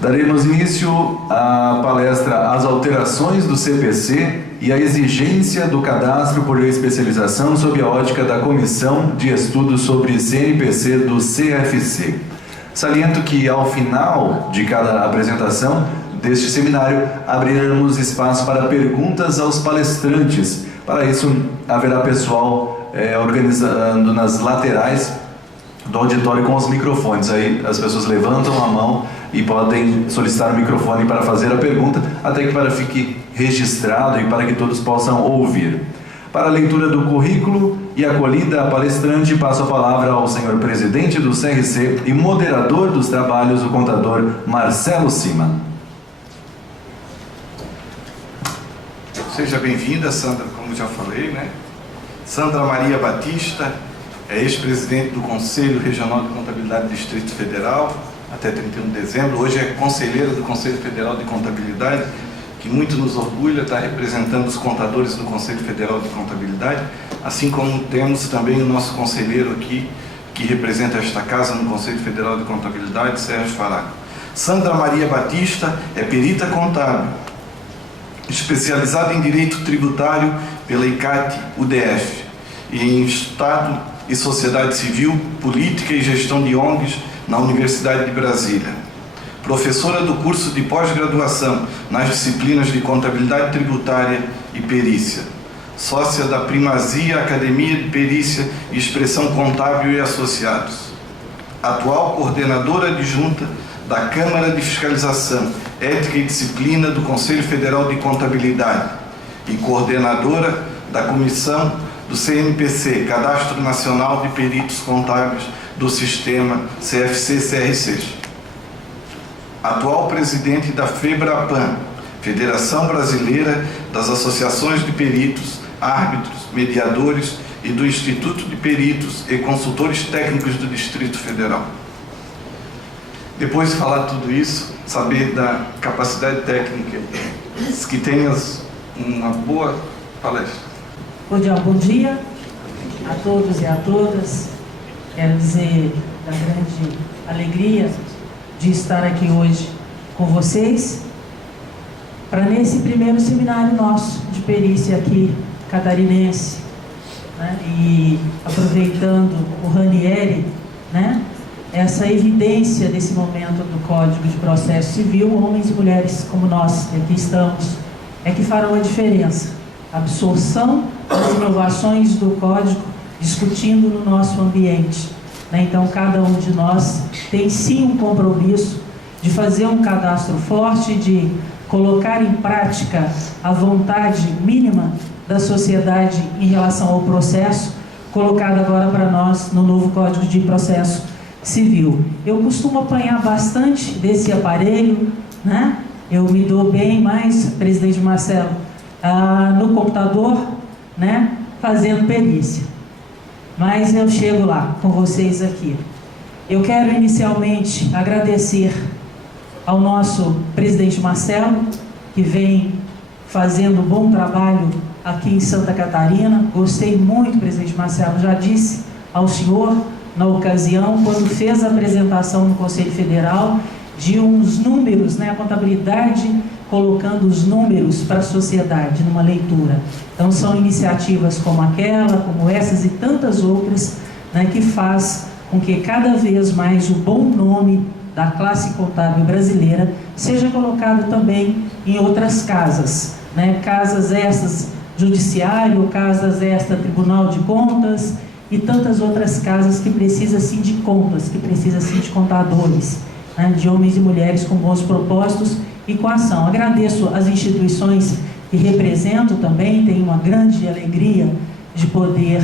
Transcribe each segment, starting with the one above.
Daremos início à palestra As Alterações do CPC e a Exigência do Cadastro por Especialização sob a ótica da Comissão de Estudos sobre CNPC do CFC. Saliento que, ao final de cada apresentação deste seminário, abriremos espaço para perguntas aos palestrantes. Para isso, haverá pessoal organizando nas laterais do auditório com os microfones. Aí as pessoas levantam a mão e podem solicitar o microfone para fazer a pergunta, até que fique registrado e para que todos possam ouvir. Para a leitura do currículo e acolhida a palestrante, passo a palavra ao senhor presidente do CRC e moderador dos trabalhos, o contador Marcelo Cima. Seja bem-vinda, Sandra, como já falei, né? Sandra Maria Batista é ex-presidente do Conselho Regional de Contabilidade do Distrito Federal, até 31 de dezembro. Hoje é conselheira do Conselho Federal de Contabilidade, que muito nos orgulha estar representando os contadores do Conselho Federal de Contabilidade, assim como temos também o nosso conselheiro aqui, que representa esta casa no Conselho Federal de Contabilidade, Sérgio Faraco. Sandra Maria Batista é perita contábil, especializada em Direito Tributário pela ICAT-UDF e em Estado e Sociedade Civil, Política e Gestão de ONGs na Universidade de Brasília. Professora do curso de pós-graduação nas disciplinas de Contabilidade Tributária e Perícia. Sócia da Primazia Academia de Perícia e Expressão Contábil e Associados. Atual coordenadora adjunta da Câmara de Fiscalização, Ética e Disciplina do Conselho Federal de Contabilidade e coordenadora da Comissão do CNPC, Cadastro Nacional de Peritos Contábeis do Sistema CFC-CRC. Atual presidente da FEBRAPAN, Federação Brasileira das Associações de Peritos, Árbitros, Mediadores e do Instituto de Peritos e Consultores Técnicos do Distrito Federal. Depois de falar tudo isso, saber da capacidade técnica, que tenhas uma boa palestra. Bom dia a todos e a todas. Quero dizer da grande alegria de estar aqui hoje com vocês para nesse primeiro seminário nosso de perícia aqui catarinense, né? E aproveitando o Ranieri, né? Essa evidência desse momento do Código de Processo Civil, homens e mulheres como nós que aqui estamos, é que farão a diferença. A absorção das inovações do Código discutindo no nosso ambiente, né? Então, cada um de nós tem sim um compromisso de fazer um cadastro forte, de colocar em prática a vontade mínima da sociedade em relação ao processo, colocado agora para nós no novo Código de Processo Civil. Eu costumo apanhar bastante desse aparelho, né? Eu me dou bem mais, presidente Marcelo, no computador, né? Fazendo perícia. Mas eu chego lá com vocês aqui. Eu quero inicialmente agradecer ao nosso presidente Marcelo, que vem fazendo um bom trabalho aqui em Santa Catarina. Gostei muito, presidente Marcelo, já disse ao senhor, na ocasião, quando fez a apresentação no Conselho Federal, de uns números, né, a contabilidade colocando os números para a sociedade numa leitura. Então, são iniciativas como aquela, como essas e tantas outras, né, que faz com que cada vez mais o bom nome da classe contábil brasileira seja colocado também em outras casas, né, casas estas judiciário, casas esta Tribunal de Contas e tantas outras casas que precisam sim de contas, que precisam sim de contadores, né, de homens e mulheres com bons propósitos e com ação. Agradeço as instituições que represento também, tenho uma grande alegria de poder,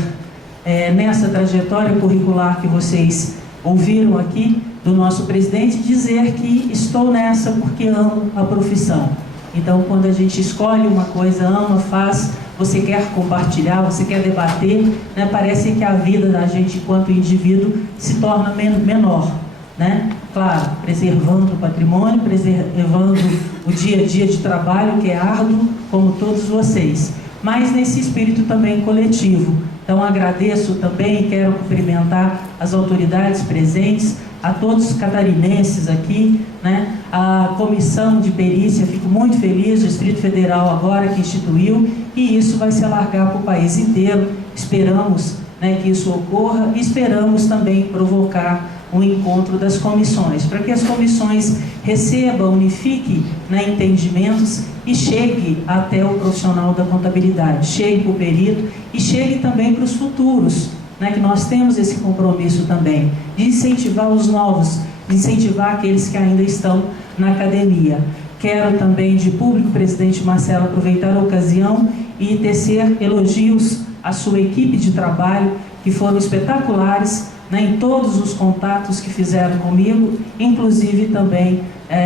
nessa trajetória curricular que vocês ouviram aqui do nosso presidente, dizer que estou nessa porque amo a profissão. Então, quando a gente escolhe uma coisa, ama, faz, você quer compartilhar, você quer debater, né, parece que a vida da gente enquanto indivíduo se torna menor, né? Claro, preservando o patrimônio, preservando o dia a dia de trabalho, que é árduo, como todos vocês, mas nesse espírito também coletivo, Então agradeço também, quero cumprimentar as autoridades presentes, a todos os catarinenses aqui, né? A comissão de perícia, fico muito feliz, o Distrito Federal agora que instituiu, e isso vai se alargar para o país inteiro. Esperamos, né, que isso ocorra, e esperamos também provocar o encontro das comissões, para que as comissões recebam, unifiquem, né, entendimentos e chegue até o profissional da contabilidade, chegue para o perito e chegue também para os futuros, né, que nós temos esse compromisso também, de incentivar os novos, de incentivar aqueles que ainda estão na academia. Quero também, de público, presidente Marcelo, aproveitar a ocasião e tecer elogios à sua equipe de trabalho, que foram espetaculares, né, em todos os contatos que fizeram comigo, inclusive também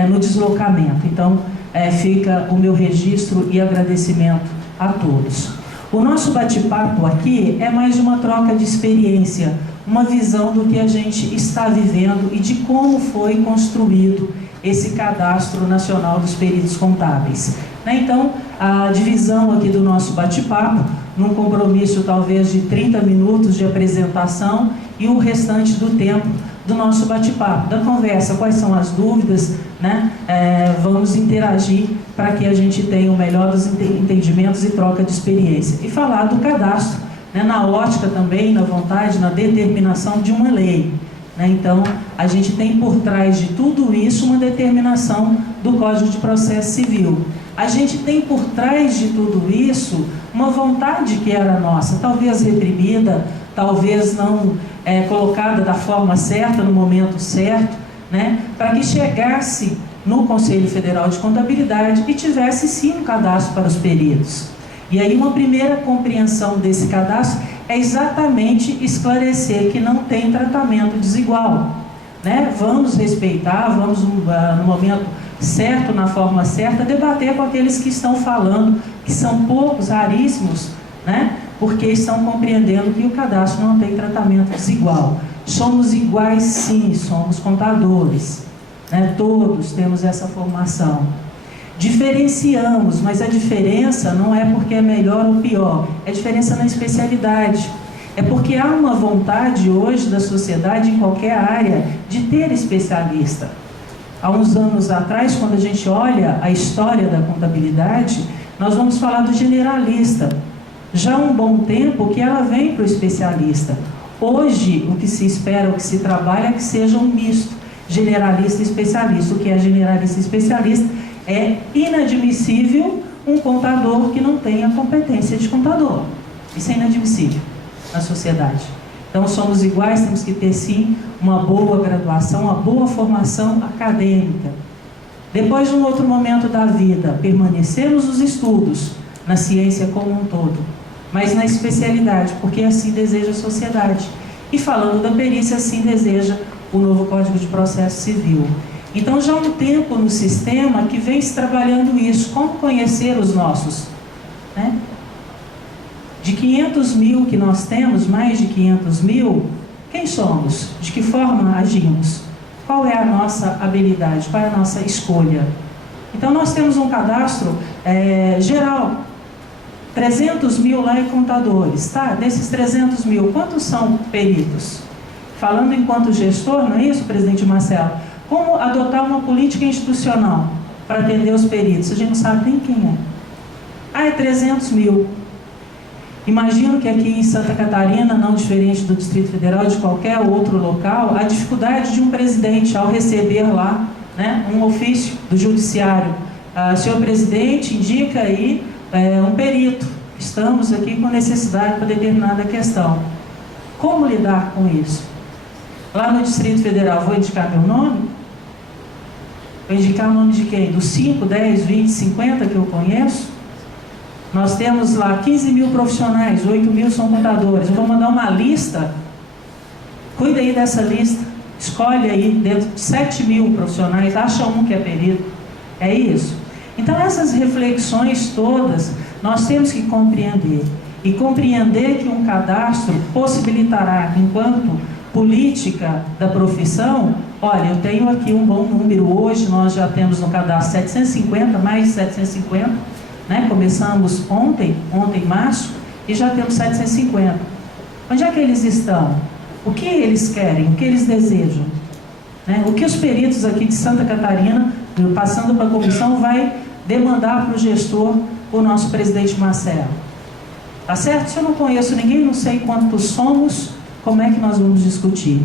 no deslocamento. Então, fica o meu registro e agradecimento a todos. O nosso bate-papo aqui é mais uma troca de experiência, uma visão do que a gente está vivendo e de como foi construído esse Cadastro Nacional dos Peritos Contábeis. Então, a divisão aqui do nosso bate-papo, num compromisso talvez de 30 minutos de apresentação e o restante do tempo do nosso bate-papo, da conversa, quais são as dúvidas, né? Vamos interagir para que a gente tenha o melhor dos entendimentos e troca de experiência. E falar do cadastro, né? Na ótica também, na vontade, na determinação de uma lei. Então, a gente tem por trás de tudo isso uma determinação do Código de Processo Civil. A gente tem por trás de tudo isso uma vontade que era nossa, talvez reprimida, talvez não colocada da forma certa, no momento certo, né, para que chegasse no Conselho Federal de Contabilidade e tivesse sim um cadastro para os peritos. E aí uma primeira compreensão desse cadastro é exatamente esclarecer que não tem tratamento desigual, né? Vamos respeitar, vamos no momento certo, na forma certa, debater com aqueles que estão falando, que são poucos, raríssimos, né? Porque estão compreendendo que o cadastro não tem tratamento desigual. Somos iguais sim, somos contadores, né? Todos temos essa formação. Diferenciamos, mas a diferença não é porque é melhor ou pior, é diferença na especialidade. É porque há uma vontade hoje da sociedade, em qualquer área, de ter especialista. Há uns anos atrás, quando a gente olha a história da contabilidade, nós vamos falar do generalista. Já há um bom tempo que ela vem para o especialista. Hoje, o que se espera, o que se trabalha é que seja um misto, generalista e especialista. O que é generalista e especialista? É inadmissível um contador que não tenha competência de contador. Isso é inadmissível na sociedade. Então, somos iguais, temos que ter sim uma boa graduação, uma boa formação acadêmica. Depois de um outro momento da vida, permanecemos os estudos na ciência como um todo, mas na especialidade, porque assim deseja a sociedade. E falando da perícia, assim deseja o novo Código de Processo Civil. Então, já há um tempo no sistema que vem se trabalhando isso, como conhecer os nossos, né? De 500 mil que nós temos, mais de 500 mil, quem somos? De que forma agimos? Qual é a nossa habilidade? Qual é a nossa escolha? Então, nós temos um cadastro geral, 300 mil lá em contadores, tá? Desses 300 mil, quantos são peritos? Falando enquanto gestor, não é isso, presidente Marcelo? Como adotar uma política institucional para atender os peritos? A gente não sabe nem quem é. Ah, é 300 mil. Imagino que aqui em Santa Catarina, não diferente do Distrito Federal, de qualquer outro local, a dificuldade de um presidente ao receber lá, né, um ofício do judiciário. Senhor presidente, indica aí um perito. Estamos aqui com necessidade para determinada questão. Como lidar com isso? Lá no Distrito Federal, vou indicar meu nome? Vou indicar o nome de quem? Dos 5, 10, 20, 50 que eu conheço? Nós temos lá 15 mil profissionais, 8 mil são contadores. Eu vou mandar uma lista, cuida aí dessa lista, escolhe aí dentro de 7 mil profissionais, acha um que é perito. É isso. Então, essas reflexões todas, nós temos que compreender. E compreender que um cadastro possibilitará, enquanto política da profissão, olha, eu tenho aqui um bom número, hoje nós já temos no cadastro 750, mais de 750, né? Começamos ontem, março, e já temos 750. Onde é que eles estão? O que eles querem? O que eles desejam? Né? O que os peritos aqui de Santa Catarina, passando para a comissão, vai demandar para o gestor, o nosso presidente Marcelo? Tá certo? Se eu não conheço ninguém, não sei quantos somos, como é que nós vamos discutir?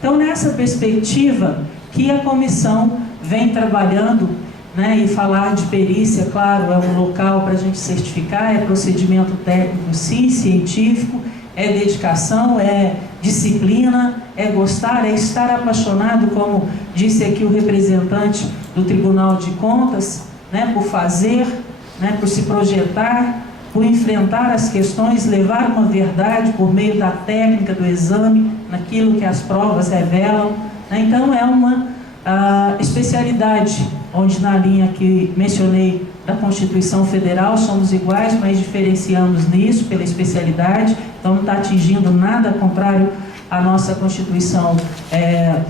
Então, nessa perspectiva que a comissão vem trabalhando, né, e falar de perícia, claro, é um local para a gente certificar, é procedimento técnico, sim, científico, é dedicação, é disciplina, é gostar, é estar apaixonado, como disse aqui o representante do Tribunal de Contas, né, por fazer, né, por se projetar, por enfrentar as questões, levar uma verdade por meio da técnica do exame, naquilo que as provas revelam, né? Então é uma especialidade, onde na linha que mencionei da Constituição Federal somos iguais, mas diferenciamos nisso pela especialidade, então não está atingindo nada contrário à nossa Constituição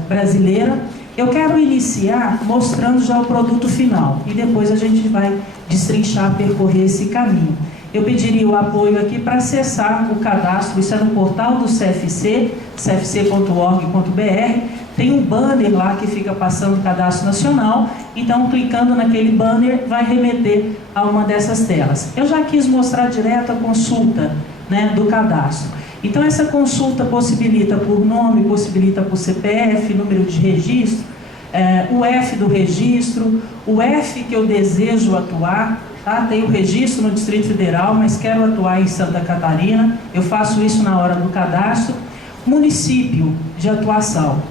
brasileira. Eu quero iniciar mostrando já o produto final e depois a gente vai destrinchar, percorrer esse caminho. Eu pediria o apoio aqui para acessar o cadastro, isso é no portal do CFC, cfc.org.br, tem um banner lá que fica passando o cadastro nacional, então clicando naquele banner vai remeter a uma dessas telas. Eu já quis mostrar direto a consulta, né, do cadastro. Então essa consulta possibilita por nome, possibilita por CPF, número de registro, o F do registro, o F que eu desejo atuar, tá? Tenho registro no Distrito Federal, mas quero atuar em Santa Catarina, eu faço isso na hora do cadastro. Município de atuação.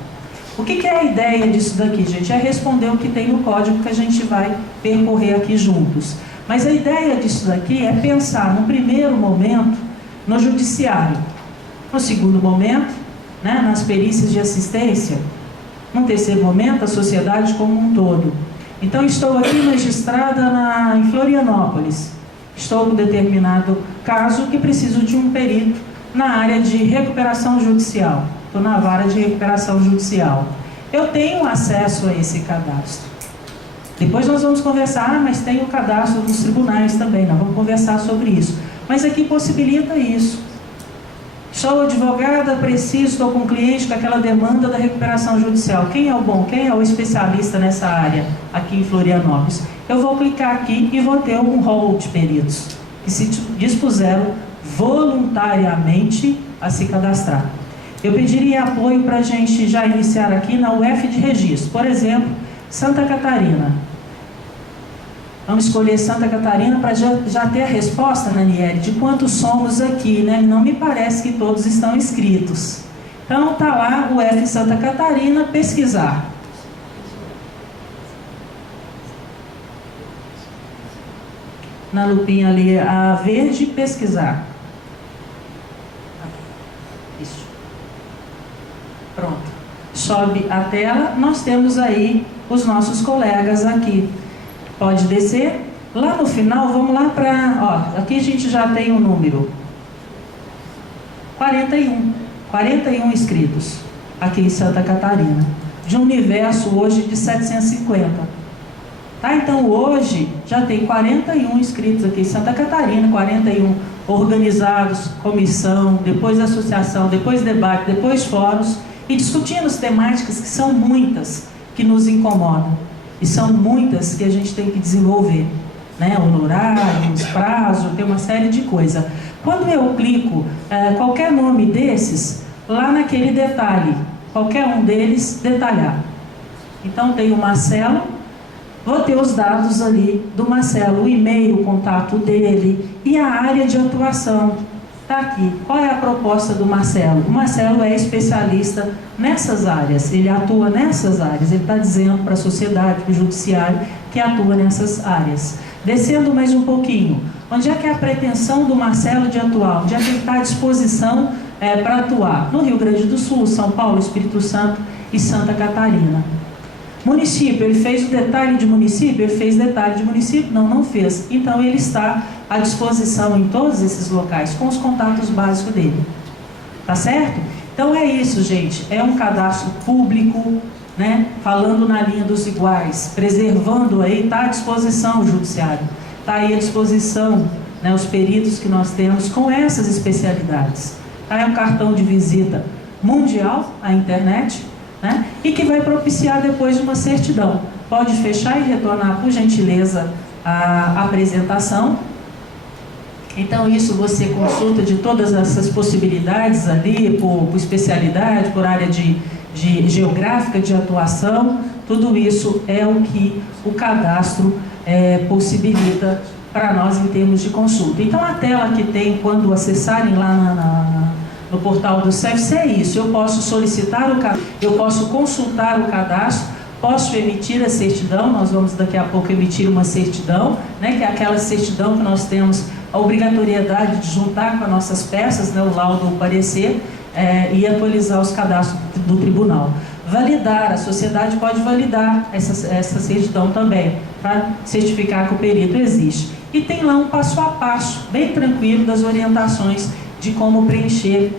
O que é a ideia disso daqui, gente? É responder o que tem no código que a gente vai percorrer aqui juntos. Mas a ideia disso daqui é pensar, no primeiro momento, no judiciário. No segundo momento, né, nas perícias de assistência. No terceiro momento, a sociedade como um todo. Então, estou aqui magistrada em Florianópolis. Estou com determinado caso que preciso de um perito na área de recuperação judicial. Estou na vara de recuperação judicial. Eu tenho acesso a esse cadastro. Depois nós vamos conversar, mas tem o cadastro dos tribunais também, nós vamos conversar sobre isso. Mas aqui possibilita isso. Sou advogada, preciso, estou com um cliente com aquela demanda da recuperação judicial. Quem é o bom? Quem é o especialista nessa área aqui em Florianópolis? Eu vou clicar aqui e vou ter um rol de peritos que se dispuseram voluntariamente a se cadastrar. Eu pediria apoio para a gente já iniciar aqui na UF de registro. Por exemplo, Santa Catarina. Vamos escolher Santa Catarina para já ter a resposta, Naniele, de quantos somos aqui, né? Não me parece que todos estão inscritos. Então, está lá o UF Santa Catarina, pesquisar. Na lupinha ali, a verde, pesquisar. Isso. Pronto. Sobe a tela, nós temos aí os nossos colegas aqui. Pode descer. Lá no final, vamos lá para... Ó, aqui a gente já tem o número. 41 inscritos aqui em Santa Catarina. De um universo hoje de 750. Tá? Então hoje já tem 41 inscritos aqui em Santa Catarina, 41 organizados, comissão, depois associação, depois debate, depois fóruns, e discutindo as temáticas que são muitas que nos incomodam. E são muitas que a gente tem que desenvolver, né? Honorários, prazo, tem uma série de coisas. Quando eu clico qualquer nome desses, lá naquele detalhe, qualquer um deles, detalhar. Então tem o Marcelo, vou ter os dados ali do Marcelo, o e-mail, o contato dele e a área de atuação. Está aqui. Qual é a proposta do Marcelo? O Marcelo é especialista nessas áreas, ele atua nessas áreas, ele está dizendo para a sociedade, para o judiciário, que atua nessas áreas. Descendo mais um pouquinho, onde é que é a pretensão do Marcelo de atuar? Onde é que ele está à disposição para atuar? No Rio Grande do Sul, São Paulo, Espírito Santo e Santa Catarina. Município, ele fez o detalhe de município? Ele fez detalhe de município? Não, não fez. Então ele está à disposição em todos esses locais, com os contatos básicos dele. Tá certo? Então é isso, gente. É um cadastro público, né? Falando na linha dos iguais, preservando aí, está à disposição o judiciário. Está aí à disposição, né, os peritos que nós temos com essas especialidades. É um cartão de visita mundial à internet, né? E que vai propiciar depois uma certidão. Pode fechar e retornar, por gentileza, a apresentação. Então isso você consulta de todas essas possibilidades ali, por especialidade, por área de geográfica de atuação. Tudo isso é o que o cadastro possibilita para nós em termos de consulta. Então a tela que tem quando acessarem lá no portal do CEFSE é isso. Eu posso solicitar o cadastro, eu posso consultar o cadastro, posso emitir a certidão. Nós vamos daqui a pouco emitir uma certidão, né, que é aquela certidão que nós temos a obrigatoriedade de juntar com as nossas peças, né, o laudo, o parecer, e atualizar os cadastros do tribunal. Validar, a sociedade pode validar essa certidão também, para certificar que o perito existe. E tem lá um passo a passo, bem tranquilo, das orientações de como preencher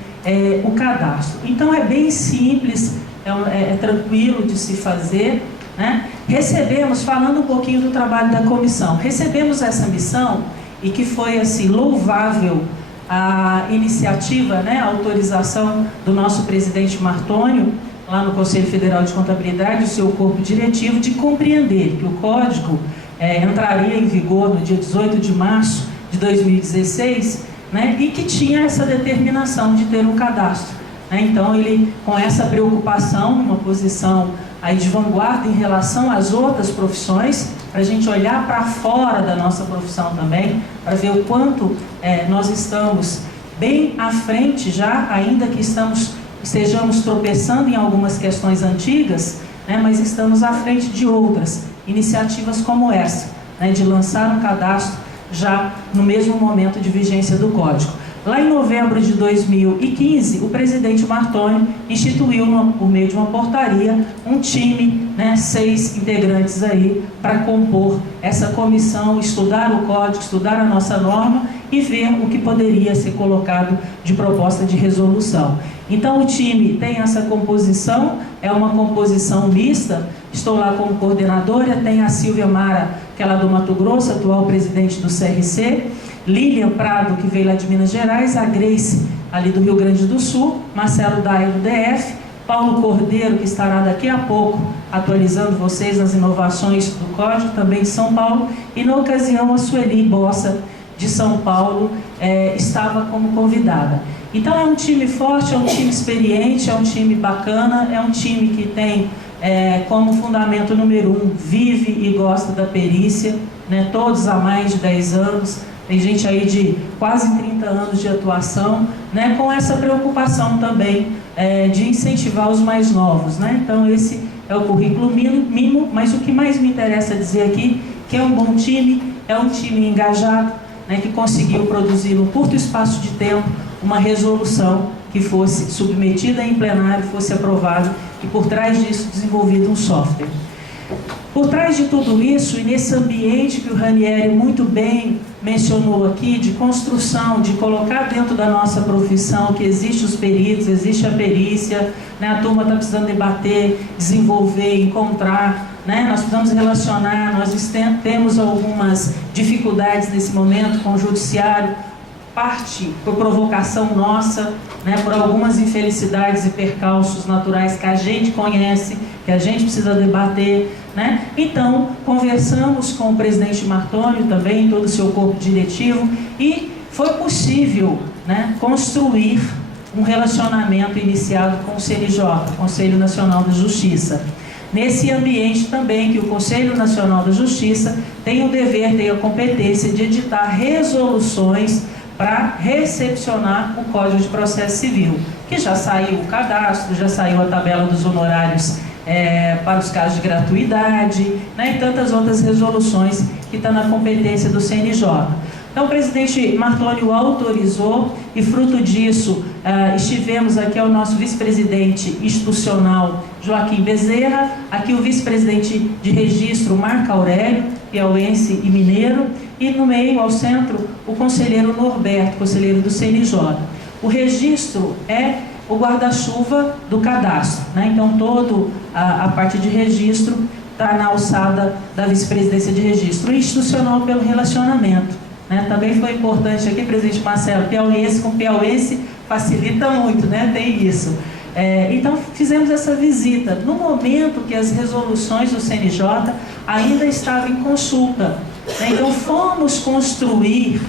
o cadastro. Então é bem simples, é tranquilo de se fazer, né? Recebemos, falando um pouquinho do trabalho da comissão, recebemos essa missão e que foi assim louvável a iniciativa, né, a autorização do nosso presidente Martônio, lá no Conselho Federal de Contabilidade, o seu corpo diretivo, de compreender que o código entraria em vigor no dia 18 de março de 2016, né, e que tinha essa determinação de ter um cadastro, né? Então ele, com essa preocupação, uma posição aí de vanguarda em relação às outras profissões, para a gente olhar para fora da nossa profissão também, para ver o quanto nós estamos bem à frente já, ainda que estejamos tropeçando em algumas questões antigas, né, mas estamos à frente de outras iniciativas como essa, né, de lançar um cadastro já no mesmo momento de vigência do Código. Lá em novembro de 2015, o presidente Martônio instituiu, por meio de uma portaria, um time, né, 6 integrantes aí, para compor essa comissão, estudar o Código, estudar a nossa norma e ver o que poderia ser colocado de proposta de resolução. Então o time tem essa composição, é uma composição mista. Estou lá como coordenadora, tem a Silvia Mara, que é lá do Mato Grosso, atual presidente do CRC, Lilian Prado, que veio lá de Minas Gerais, a Grace, ali do Rio Grande do Sul, Marcelo Daia, do DF, Paulo Cordeiro, que estará daqui a pouco atualizando vocês nas inovações do Código, também de São Paulo, e na ocasião a Sueli Bossa, de São Paulo, estava como convidada. Então é um time forte, é um time experiente, é um time bacana, é um time que tem como fundamento número 1, vive e gosta da perícia, né, todos há mais de 10 anos, tem gente aí de quase 30 anos de atuação, né, com essa preocupação também de incentivar os mais novos, né? Então esse é o currículo mínimo, mas o que mais me interessa dizer aqui, que é um bom time, é um time engajado, né, que conseguiu produzir num curto espaço de tempo uma resolução que fosse submetida em plenário, fosse aprovada e por trás disso desenvolvido um software. Por trás de tudo isso, e nesse ambiente que o Ranieri muito bem mencionou aqui, de construção, de colocar dentro da nossa profissão que existe os peritos, existe a perícia, né, a turma está precisando debater, desenvolver, encontrar, né, nós precisamos relacionar, nós temos algumas dificuldades nesse momento com o judiciário, parte por provocação nossa, né, por algumas infelicidades e percalços naturais que a gente conhece, que a gente precisa debater, né? Então, conversamos com o presidente Martônio também, todo o seu corpo diretivo, e foi possível, né, construir um relacionamento iniciado com o CNJ, Conselho Nacional da Justiça. Nesse ambiente também que o Conselho Nacional da Justiça tem o dever, tem a competência de editar resoluções para recepcionar o Código de Processo Civil, que já saiu o cadastro, já saiu a tabela dos honorários para os casos de gratuidade, né, e tantas outras resoluções que estão na competência do CNJ. Então o presidente Martônio autorizou e fruto disso estivemos aqui ao nosso vice-presidente institucional Joaquim Bezerra, aqui o vice-presidente de registro Marco Aurélio, piauense e mineiro, e no meio, ao centro, o conselheiro Norberto, conselheiro do CNJ. O registro é o guarda-chuva do cadastro, né? Então toda a parte de registro está na alçada da vice-presidência de registro, institucional pelo relacionamento. né? Também foi importante aqui, presidente Marcelo, piauiense com piauiense facilita muito, né? Tem isso. Então fizemos essa visita no momento que as resoluções do CNJ ainda estavam em consulta, né? Então fomos construir,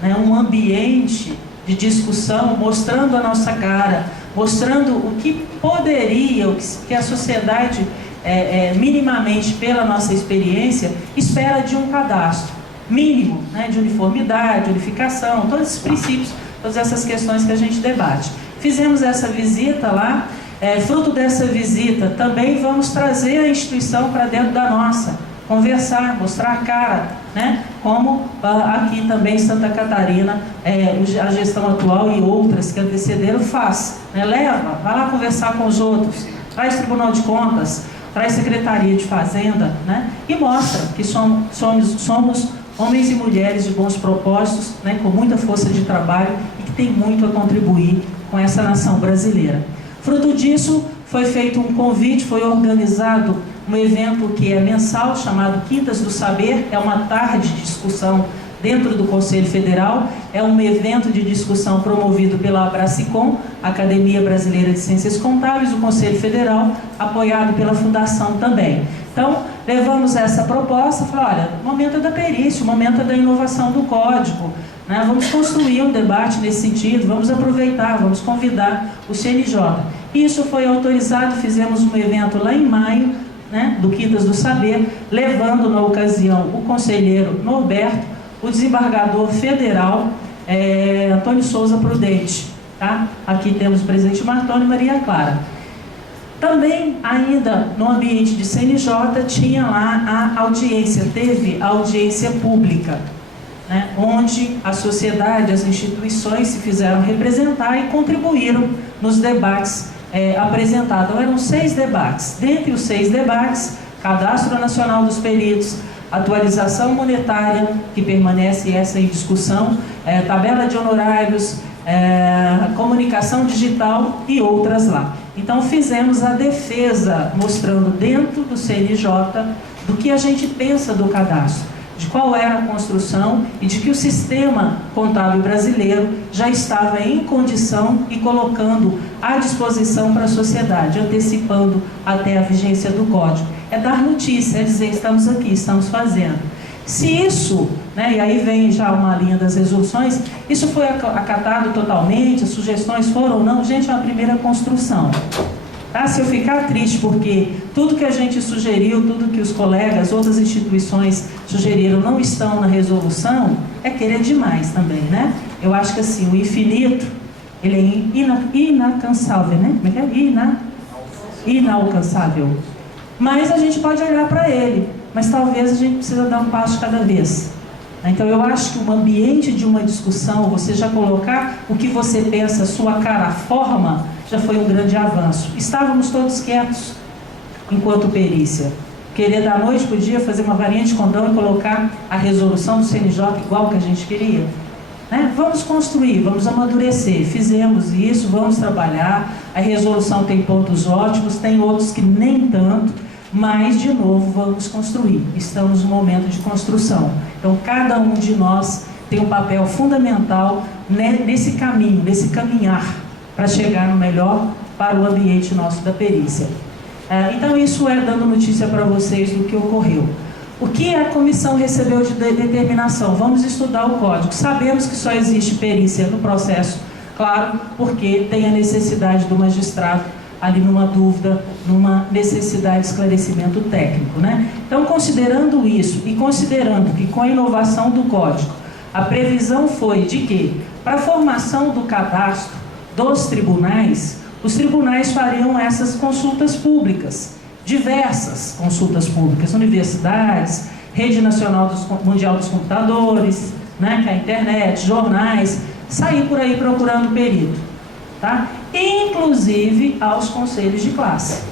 né, um ambiente de discussão, mostrando a nossa cara, mostrando o que poderia, o que a sociedade, minimamente pela nossa experiência, espera de um cadastro mínimo, né, de uniformidade, unificação, todos esses princípios, todas essas questões que a gente debate. Fizemos essa visita lá, fruto dessa visita também vamos trazer a instituição para dentro da nossa, conversar, mostrar a cara, né? Como aqui também em Santa Catarina, a gestão atual e outras que antecederam faz, né? Leva, vai lá conversar com os outros, traz Tribunal de Contas, traz Secretaria de Fazenda, né? E mostra que somos homens e mulheres de bons propósitos, né? Com muita força de trabalho e que tem muito a contribuir com essa nação brasileira. Fruto disso, foi feito um convite, foi organizado um evento que é mensal, chamado Quintas do Saber, é uma tarde de discussão dentro do Conselho Federal, é um evento de discussão promovido pela Abracicom, Academia Brasileira de Ciências Contábeis, o Conselho Federal, apoiado pela Fundação também. Então, levamos essa proposta, falamos, olha, o momento é da perícia, o momento é da inovação do código, né? Vamos construir um debate nesse sentido, vamos aproveitar, vamos convidar o CNJ. Isso foi autorizado, fizemos um evento lá em maio, né, do Quintas do Saber, levando na ocasião o conselheiro Norberto, o desembargador federal Antônio Souza Prudente, tá? Aqui temos o presidente Martoni e Maria Clara. Também, ainda no ambiente de CNJ, tinha lá a audiência, teve a audiência pública, né, onde a sociedade, as instituições se fizeram representar e contribuíram nos debates apresentados. Então, eram 6 debates. Dentre os 6 debates, Cadastro Nacional dos Peritos, atualização monetária, que permanece essa em discussão, tabela de honorários, comunicação digital e outras lá. Então fizemos a defesa, mostrando dentro do CNJ do que a gente pensa do cadastro, de qual era a construção e de que o sistema contábil brasileiro já estava em condição e colocando à disposição para a sociedade, antecipando até a vigência do código. É dar notícia, é dizer, estamos aqui, estamos fazendo. Se isso, né, e aí vem já uma linha das resoluções, isso foi acatado totalmente, as sugestões foram ou não, gente, é uma primeira construção. Tá? Se eu ficar triste porque tudo que a gente sugeriu, tudo que os colegas, outras instituições sugeriram não estão na resolução, é querer demais também, né? Eu acho que assim, o infinito, ele é inalcançável, né? Como é que é? Inalcançável. Mas a gente pode olhar para ele, mas talvez a gente precisa dar um passo de cada vez. Então eu acho que o ambiente de uma discussão, você já colocar o que você pensa, a sua cara, a forma, já foi um grande avanço. Estávamos todos quietos enquanto perícia. Querer da noite para o dia fazer uma variante condão e colocar a resolução do CNJ igual que a gente queria. Né? Vamos construir, vamos amadurecer. Fizemos isso, vamos trabalhar. A resolução tem pontos ótimos, tem outros que nem tanto, mas de novo vamos construir. Estamos no momento de construção. Então cada um de nós tem um papel fundamental nesse caminho, nesse caminhar para chegar no melhor para o ambiente nosso da perícia. Então isso é dando notícia para vocês do que ocorreu. O que a comissão recebeu de determinação? Vamos estudar o código. Sabemos que só existe perícia no processo, claro, porque tem a necessidade do magistrado ali numa dúvida, numa necessidade de esclarecimento técnico, né? Então, considerando isso e considerando que com a inovação do código, a previsão foi de que, para a formação do cadastro dos tribunais, os tribunais fariam essas consultas públicas, diversas consultas públicas, universidades, Rede Nacional Mundial dos Computadores, né, que é a internet, jornais, sair por aí procurando perito, tá? Inclusive aos conselhos de classe.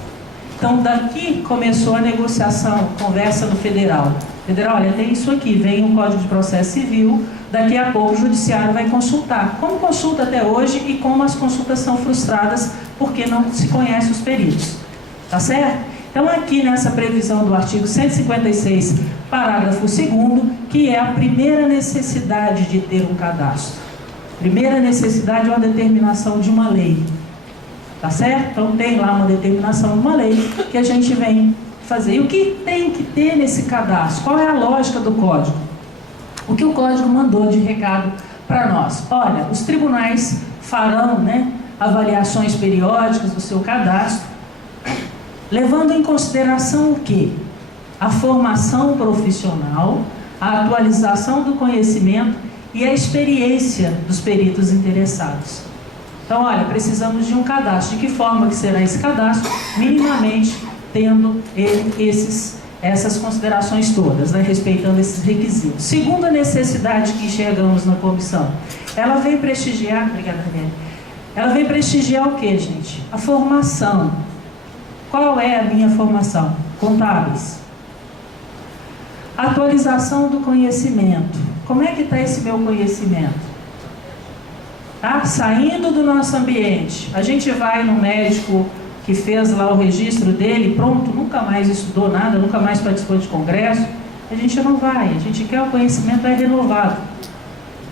Então daqui começou a negociação, conversa no federal. Federal, olha, tem isso aqui, vem o Código de Processo Civil, daqui a pouco o judiciário vai consultar. Como consulta até hoje e como as consultas são frustradas porque não se conhece os peritos. Tá certo? Então, aqui nessa previsão do artigo 156, parágrafo 2º, que é a primeira necessidade de ter um cadastro. Primeira necessidade é uma determinação de uma lei. Tá certo? Então, tem lá uma determinação de uma lei que a gente vem fazer. E o que tem que ter nesse cadastro? Qual é a lógica do código? O que o código mandou de recado para nós? Olha, os tribunais farão, né, avaliações periódicas do seu cadastro, levando em consideração o quê? A formação profissional, a atualização do conhecimento e a experiência dos peritos interessados. Então, olha, precisamos de um cadastro. De que forma que será esse cadastro? Minimamente tendo essas considerações todas, né, respeitando esses requisitos. Segunda necessidade que enxergamos na comissão, ela vem prestigiar, obrigada, Daniela, ela vem prestigiar o que, gente? A formação. Qual é a minha formação? Contábeis. Atualização do conhecimento. Como é que está esse meu conhecimento? Tá? Saindo do nosso ambiente, a gente vai no médico que fez lá o registro dele, pronto, nunca mais estudou nada, nunca mais participou de congresso, a gente não vai, a gente quer o conhecimento renovado.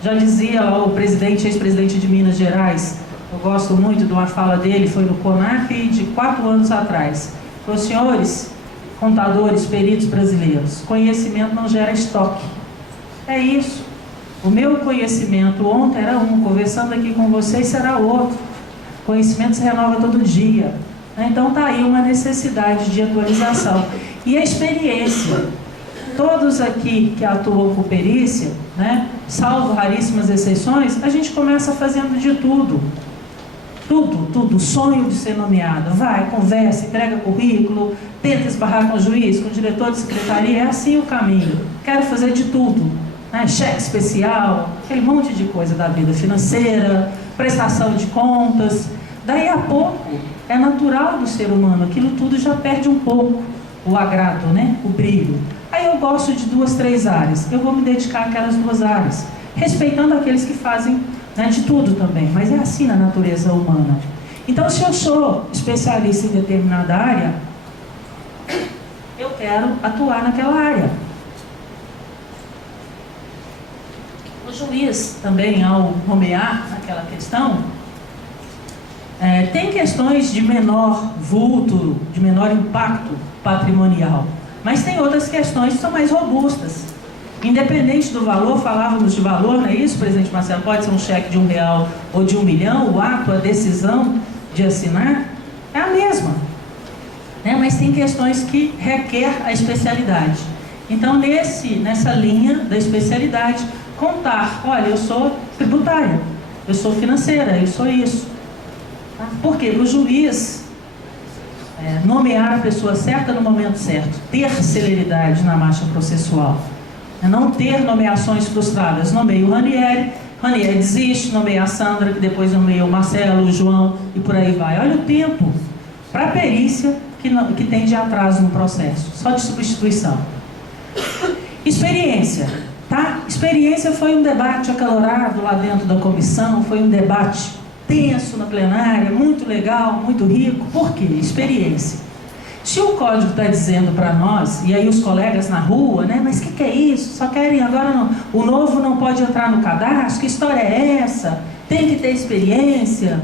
Já dizia lá o presidente, ex-presidente de Minas Gerais, eu gosto muito de uma fala dele, foi no CONAF de 4 anos atrás. Falou: senhores, contadores, peritos brasileiros, conhecimento não gera estoque. É isso. O meu conhecimento ontem era um, conversando aqui com vocês será outro. Conhecimento se renova todo dia. Então está aí uma necessidade de atualização. E a experiência. Todos aqui que atuam com perícia, né, salvo raríssimas exceções, a gente começa fazendo de tudo. Tudo, sonho de ser nomeado. Vai, conversa, entrega currículo, tenta esbarrar com o juiz, com o diretor de secretaria, é assim o caminho. Quero fazer de tudo, né? Cheque especial, aquele monte de coisa da vida financeira, prestação de contas. Daí a pouco, é natural do ser humano, aquilo tudo já perde um pouco o agrado, né? O brilho. Aí eu gosto de 2, 3 áreas, eu vou me dedicar àquelas 2 áreas, respeitando aqueles que fazem, né, de tudo também, mas é assim na natureza humana. Então, se eu sou especialista em determinada área, eu quero atuar naquela área. O juiz também, ao nomear aquela questão, tem questões de menor vulto, de menor impacto patrimonial, mas tem outras questões que são mais robustas. Independente do valor, falávamos de valor, não é isso, presidente Marcelo? Pode ser um cheque de R$1 ou de R$1 milhão, o ato, a decisão de assinar é a mesma, né? Mas tem questões que requer a especialidade. Então, nessa linha da especialidade, contar, olha, eu sou tributária, eu sou financeira, eu sou isso. Tá? Por quê? Para o juiz nomear a pessoa certa no momento certo, ter celeridade na marcha processual. Não ter nomeações frustradas. Nomeia o Ranieri desiste, nomeia a Sandra, que depois nomeia o Marcelo, o João, e por aí vai. Olha o tempo para a perícia que tem de atraso no processo, só de substituição. Experiência, tá? Experiência foi um debate acalorado lá dentro da comissão, foi um debate tenso na plenária, muito legal, muito rico. Por quê? Experiência. Se o código está dizendo para nós, e aí os colegas na rua, né, mas o que é isso? Só querem agora, não, o novo não pode entrar no cadastro, que história é essa? Tem que ter experiência.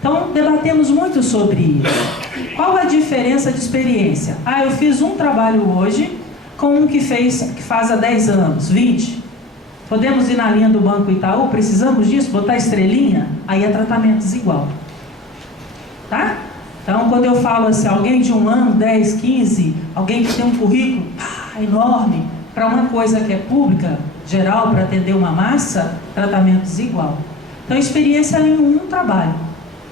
Então, debatemos muito sobre isso. Qual a diferença de experiência? Eu fiz um trabalho hoje com um que faz há 10 anos, 20. Podemos ir na linha do Banco Itaú, precisamos disso, botar estrelinha? Aí é tratamento desigual. Tá? Então, quando eu falo assim, alguém de 1 ano, 10, 15, alguém que tem um currículo enorme, para uma coisa que é pública, geral, para atender uma massa, tratamento desigual. Então, experiência em um trabalho.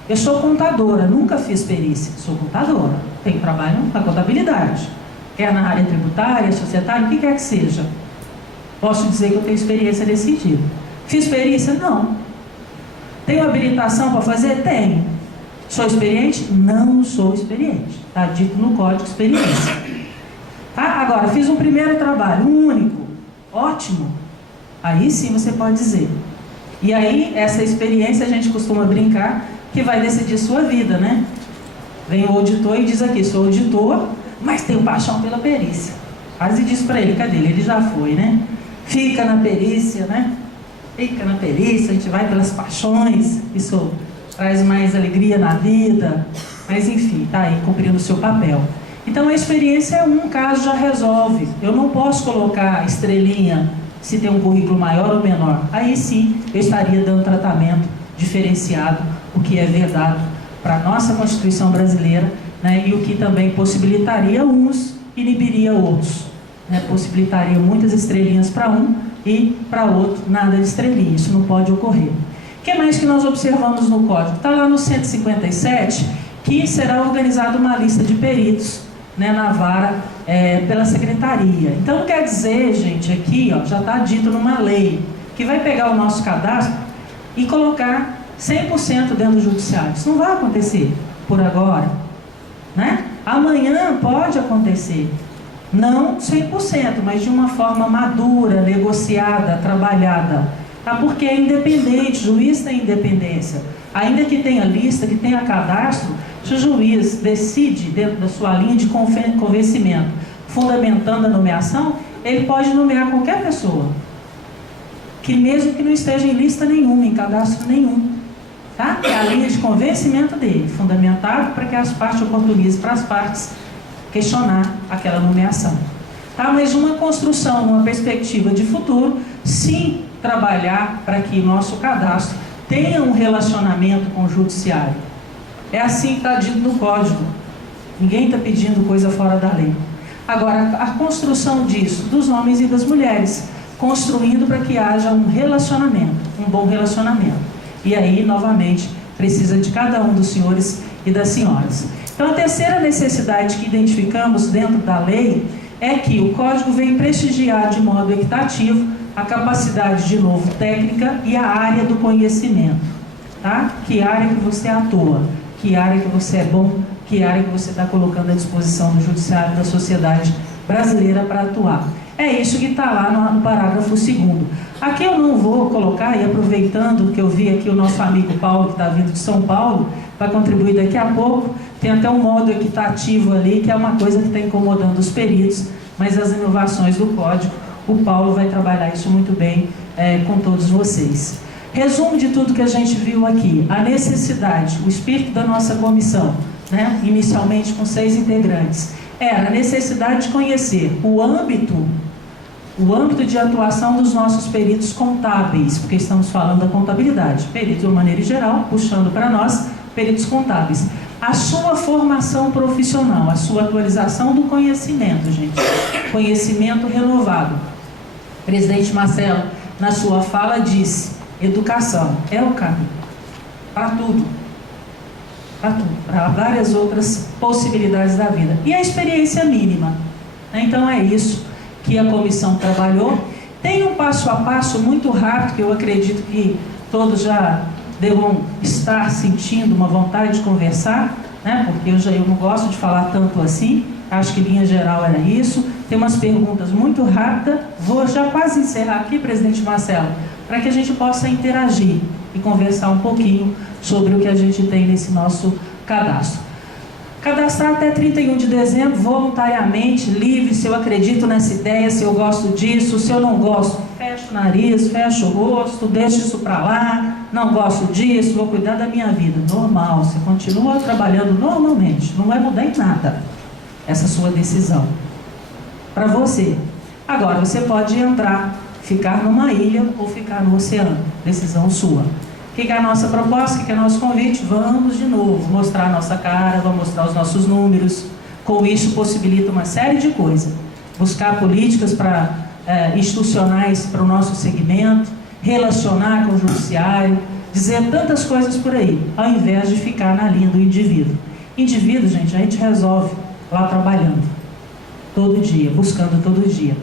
Eu sou contadora, nunca fiz perícia, sou contadora, tenho trabalho na contabilidade, quer na área tributária, societária, o que quer que seja. Posso dizer que eu tenho experiência nesse sentido. Fiz perícia? Não. Tenho habilitação para fazer? Tenho. Sou experiente? Não sou experiente. Está dito no código experiência. Tá? Agora, fiz um primeiro trabalho, um único. Ótimo. Aí sim você pode dizer. E aí, essa experiência a gente costuma brincar que vai decidir sua vida, né? Vem o auditor e diz aqui, sou auditor, mas tenho paixão pela perícia. Quase disse para ele, cadê ele? Ele já foi, né? Fica na perícia, né? Fica na perícia, a gente vai pelas paixões, isso traz mais alegria na vida, mas enfim, está aí cumprindo o seu papel. Então a experiência é um caso, já resolve. Eu não posso colocar estrelinha se tem um currículo maior ou menor. Aí sim, eu estaria dando tratamento diferenciado, o que é verdade para a nossa Constituição brasileira, né? E o que também possibilitaria uns, inibiria outros, né? Possibilitaria muitas estrelinhas para um e para outro nada de estrelinha. Isso não pode ocorrer. O que mais que nós observamos no Código? Está lá no 157 que será organizada uma lista de peritos, né, na vara pela secretaria. Então quer dizer, gente, aqui ó, já está dito numa lei que vai pegar o nosso cadastro e colocar 100% dentro do judiciário. Isso não vai acontecer por agora, né? Amanhã pode acontecer, não 100%, mas de uma forma madura, negociada, trabalhada, tá? Porque é independente, juiz tem independência. Ainda que tenha lista, que tenha cadastro, se o juiz decide dentro da sua linha de convencimento, fundamentando a nomeação, ele pode nomear qualquer pessoa, que mesmo que não esteja em lista nenhuma, em cadastro nenhum, tá? É a linha de convencimento dele, fundamentado para que as partes oportunizem para as partes questionar aquela nomeação, tá? Mas uma construção, uma perspectiva de futuro, sim, trabalhar para que nosso cadastro tenha um relacionamento com o judiciário. É assim que está dito no Código. Ninguém está pedindo coisa fora da lei. Agora, a construção disso, dos homens e das mulheres, construindo para que haja um relacionamento, um bom relacionamento. E aí, novamente, precisa de cada um dos senhores e das senhoras. Então, a terceira necessidade que identificamos dentro da lei é que o Código vem prestigiar de modo equitativo a capacidade, de novo, técnica e a área do conhecimento, tá? Que área que você atua, que área que você é bom, que área que você está colocando à disposição do judiciário da sociedade brasileira para atuar. É isso que está lá no parágrafo 2º. Aqui eu não vou colocar, e aproveitando que eu vi aqui o nosso amigo Paulo, que está vindo de São Paulo, vai contribuir daqui a pouco, tem até um modo equitativo ali, que é uma coisa que está incomodando os peritos, mas as inovações do Código, o Paulo vai trabalhar isso muito bem com todos vocês. Resumo de tudo que a gente viu aqui: a necessidade, o espírito da nossa comissão, né, inicialmente com 6 integrantes, era a necessidade de conhecer o âmbito de atuação dos nossos peritos contábeis, porque estamos falando da contabilidade, peritos de uma maneira geral, puxando para nós, peritos contábeis. A sua formação profissional, a sua atualização do conhecimento, gente, conhecimento renovado. O presidente Marcelo, na sua fala, disse: educação é o caminho para tudo, para várias outras possibilidades da vida. E a experiência mínima, né? Então é isso que a comissão trabalhou. Tem um passo a passo muito rápido, que eu acredito que todos já devam estar sentindo uma vontade de conversar, né? Porque eu não gosto de falar tanto assim, acho que linha geral era isso. Tem umas perguntas muito rápidas, vou já quase encerrar aqui, presidente Marcelo, para que a gente possa interagir e conversar um pouquinho sobre o que a gente tem nesse nosso cadastro. Cadastrar até 31 de dezembro, voluntariamente, livre, se eu acredito nessa ideia, se eu gosto disso, se eu não gosto, fecho o nariz, fecho o rosto, deixo isso para lá, não gosto disso, vou cuidar da minha vida. Normal, você continua trabalhando normalmente, não vai mudar em nada essa sua decisão. Para você. Agora, você pode entrar, ficar numa ilha ou ficar no oceano, decisão sua. O que é a nossa proposta? O que é o nosso convite? Vamos de novo mostrar a nossa cara, vamos mostrar os nossos números. Com isso possibilita uma série de coisas. Buscar políticas institucionais para o nosso segmento, relacionar com o judiciário, dizer tantas coisas por aí, ao invés de ficar na linha do indivíduo. Indivíduo, gente, a gente resolve lá trabalhando, todo dia, buscando todo dia.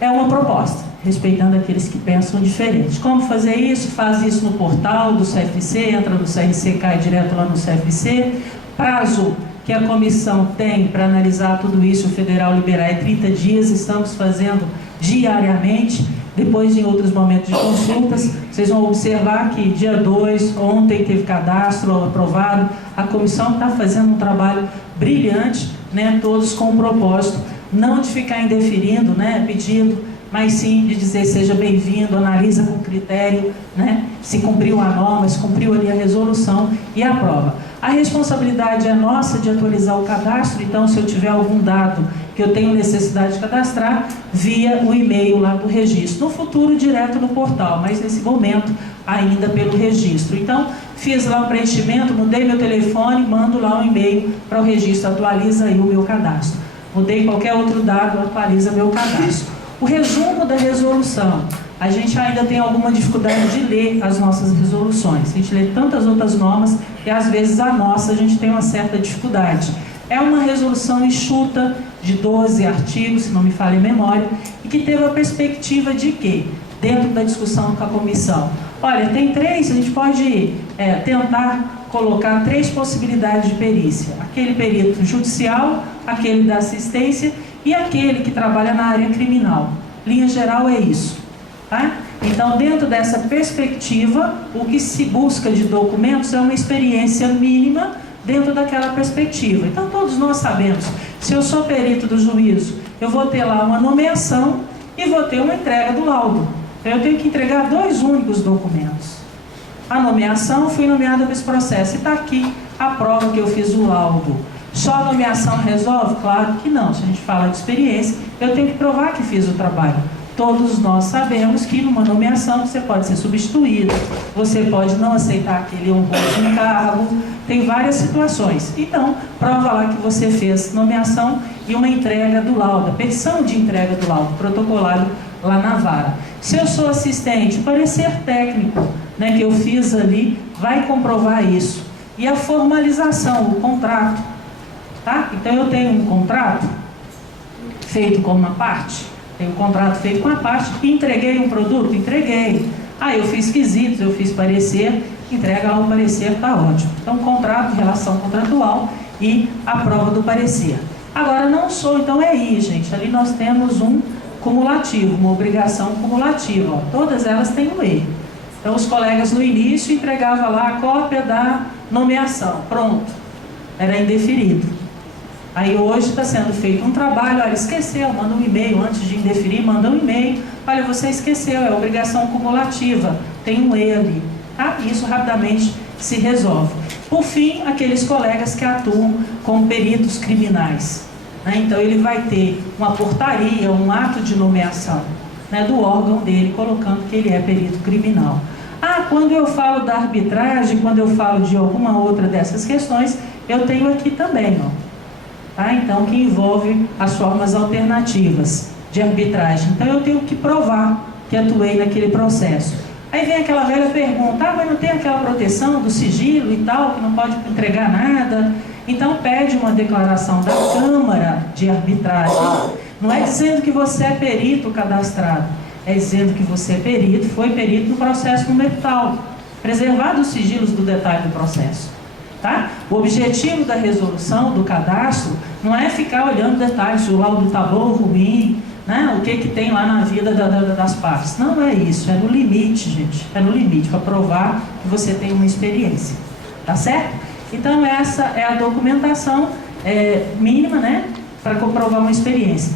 É uma proposta, respeitando aqueles que pensam diferente. Como fazer isso? Faz isso no portal do CFC, entra no CRC, cai direto lá no CFC. Prazo que a comissão tem para analisar tudo isso, o federal liberar é 30 dias, estamos fazendo diariamente. Depois, em outros momentos de consultas, vocês vão observar que dia 2, ontem teve cadastro aprovado. A comissão está fazendo um trabalho brilhante né, todos com o propósito não de ficar indeferindo, né, pedindo, mas sim de dizer seja bem-vindo, analisa com critério, né, se cumpriu a norma, se cumpriu ali a resolução e aprova. A responsabilidade é nossa de atualizar o cadastro, então se eu tiver algum dado que eu tenho necessidade de cadastrar, via o e-mail lá do registro. No futuro, direto no portal, mas nesse momento ainda pelo registro. Então, fiz lá o preenchimento, mudei meu telefone, mando lá um e-mail para o registro, atualiza aí o meu cadastro. Mudei qualquer outro dado, atualiza meu cadastro. O resumo da resolução. A gente ainda tem alguma dificuldade de ler as nossas resoluções. A gente lê tantas outras normas e às vezes a nossa a gente tem uma certa dificuldade. É uma resolução enxuta de 12 artigos, se não me falha a memória, e que teve a perspectiva de quê? Dentro da discussão com a comissão. Olha, tem três, a gente pode tentar colocar 3 possibilidades de perícia. Aquele perito judicial, aquele da assistência e aquele que trabalha na área criminal. Linha geral é isso. Tá? Então, dentro dessa perspectiva, o que se busca de documentos é uma experiência mínima dentro daquela perspectiva. Então, todos nós sabemos, se eu sou perito do juízo, eu vou ter lá uma nomeação e vou ter uma entrega do laudo. Então, eu tenho que entregar 2 únicos documentos. A nomeação, fui nomeada nesse processo, e está aqui a prova que eu fiz o laudo. Só a nomeação resolve? Claro que não. Se a gente fala de experiência, eu tenho que provar que fiz o trabalho. Todos nós sabemos que numa nomeação você pode ser substituído, você pode não aceitar aquele honroso encargo, tem várias situações. Então, prova lá que você fez nomeação e uma entrega do laudo, petição de entrega do laudo, protocolado lá na vara. Se eu sou assistente, o parecer técnico, né, que eu fiz ali, vai comprovar isso. E a formalização, o contrato, tá? Então eu tenho um contrato feito com uma parte, tenho um contrato feito com a parte, entreguei um produto? Entreguei. Eu fiz quesitos, eu fiz parecer, entrega lá o parecer, está ótimo. Então, contrato, relação contratual e a prova do parecer. Agora, não sou, então é aí, gente. Ali nós temos um cumulativo, uma obrigação cumulativa. Ó. Todas elas têm um E. Então, os colegas no início entregavam lá a cópia da nomeação. Pronto. Era indeferido. Aí hoje está sendo feito um trabalho, olha, esqueceu, manda um e-mail antes de indeferir, manda um e-mail, olha, você esqueceu, é obrigação cumulativa, tem um E ali, tá? E isso rapidamente se resolve. Por fim, aqueles colegas que atuam como peritos criminais, né? Então ele vai ter uma portaria, um ato de nomeação, né, do órgão dele, colocando que ele é perito criminal. Quando eu falo da arbitragem, quando eu falo de alguma outra dessas questões, eu tenho aqui também, ó. Tá? Então, que envolve as formas alternativas de arbitragem. Então, eu tenho que provar que atuei naquele processo. Aí vem aquela velha pergunta, mas não tem aquela proteção do sigilo e tal, que não pode entregar nada? Então, pede uma declaração da Câmara de Arbitragem. Não é dizendo que você é perito cadastrado, é dizendo que você é perito, foi perito no processo número tal, preservado os sigilos do detalhe do processo. Tá? O objetivo da resolução, do cadastro, não é ficar olhando detalhes, se o laudo está bom ou ruim, né? O que tem lá na vida das partes. Não é isso, é no limite, gente. É no limite, para provar que você tem uma experiência. Tá certo? Então, essa é a documentação mínima, né? Para comprovar uma experiência.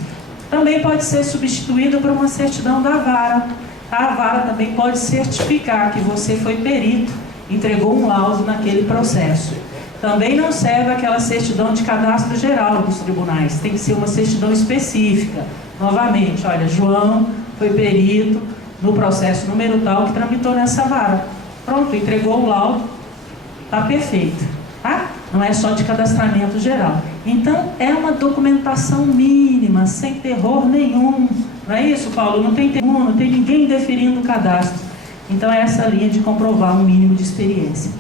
Também pode ser substituída por uma certidão da vara. A vara também pode certificar que você foi perito, entregou um laudo naquele processo. Também não serve aquela certidão de cadastro geral dos tribunais, tem que ser uma certidão específica. Novamente, olha, João foi perito no processo número tal que tramitou nessa vara. Pronto, entregou o laudo, está perfeito. Tá? Não é só de cadastramento geral. Então, é uma documentação mínima, sem terror nenhum. Não é isso, Paulo? Não tem terror, não tem ninguém deferindo o cadastro. Então, é essa linha de comprovar um mínimo de experiência.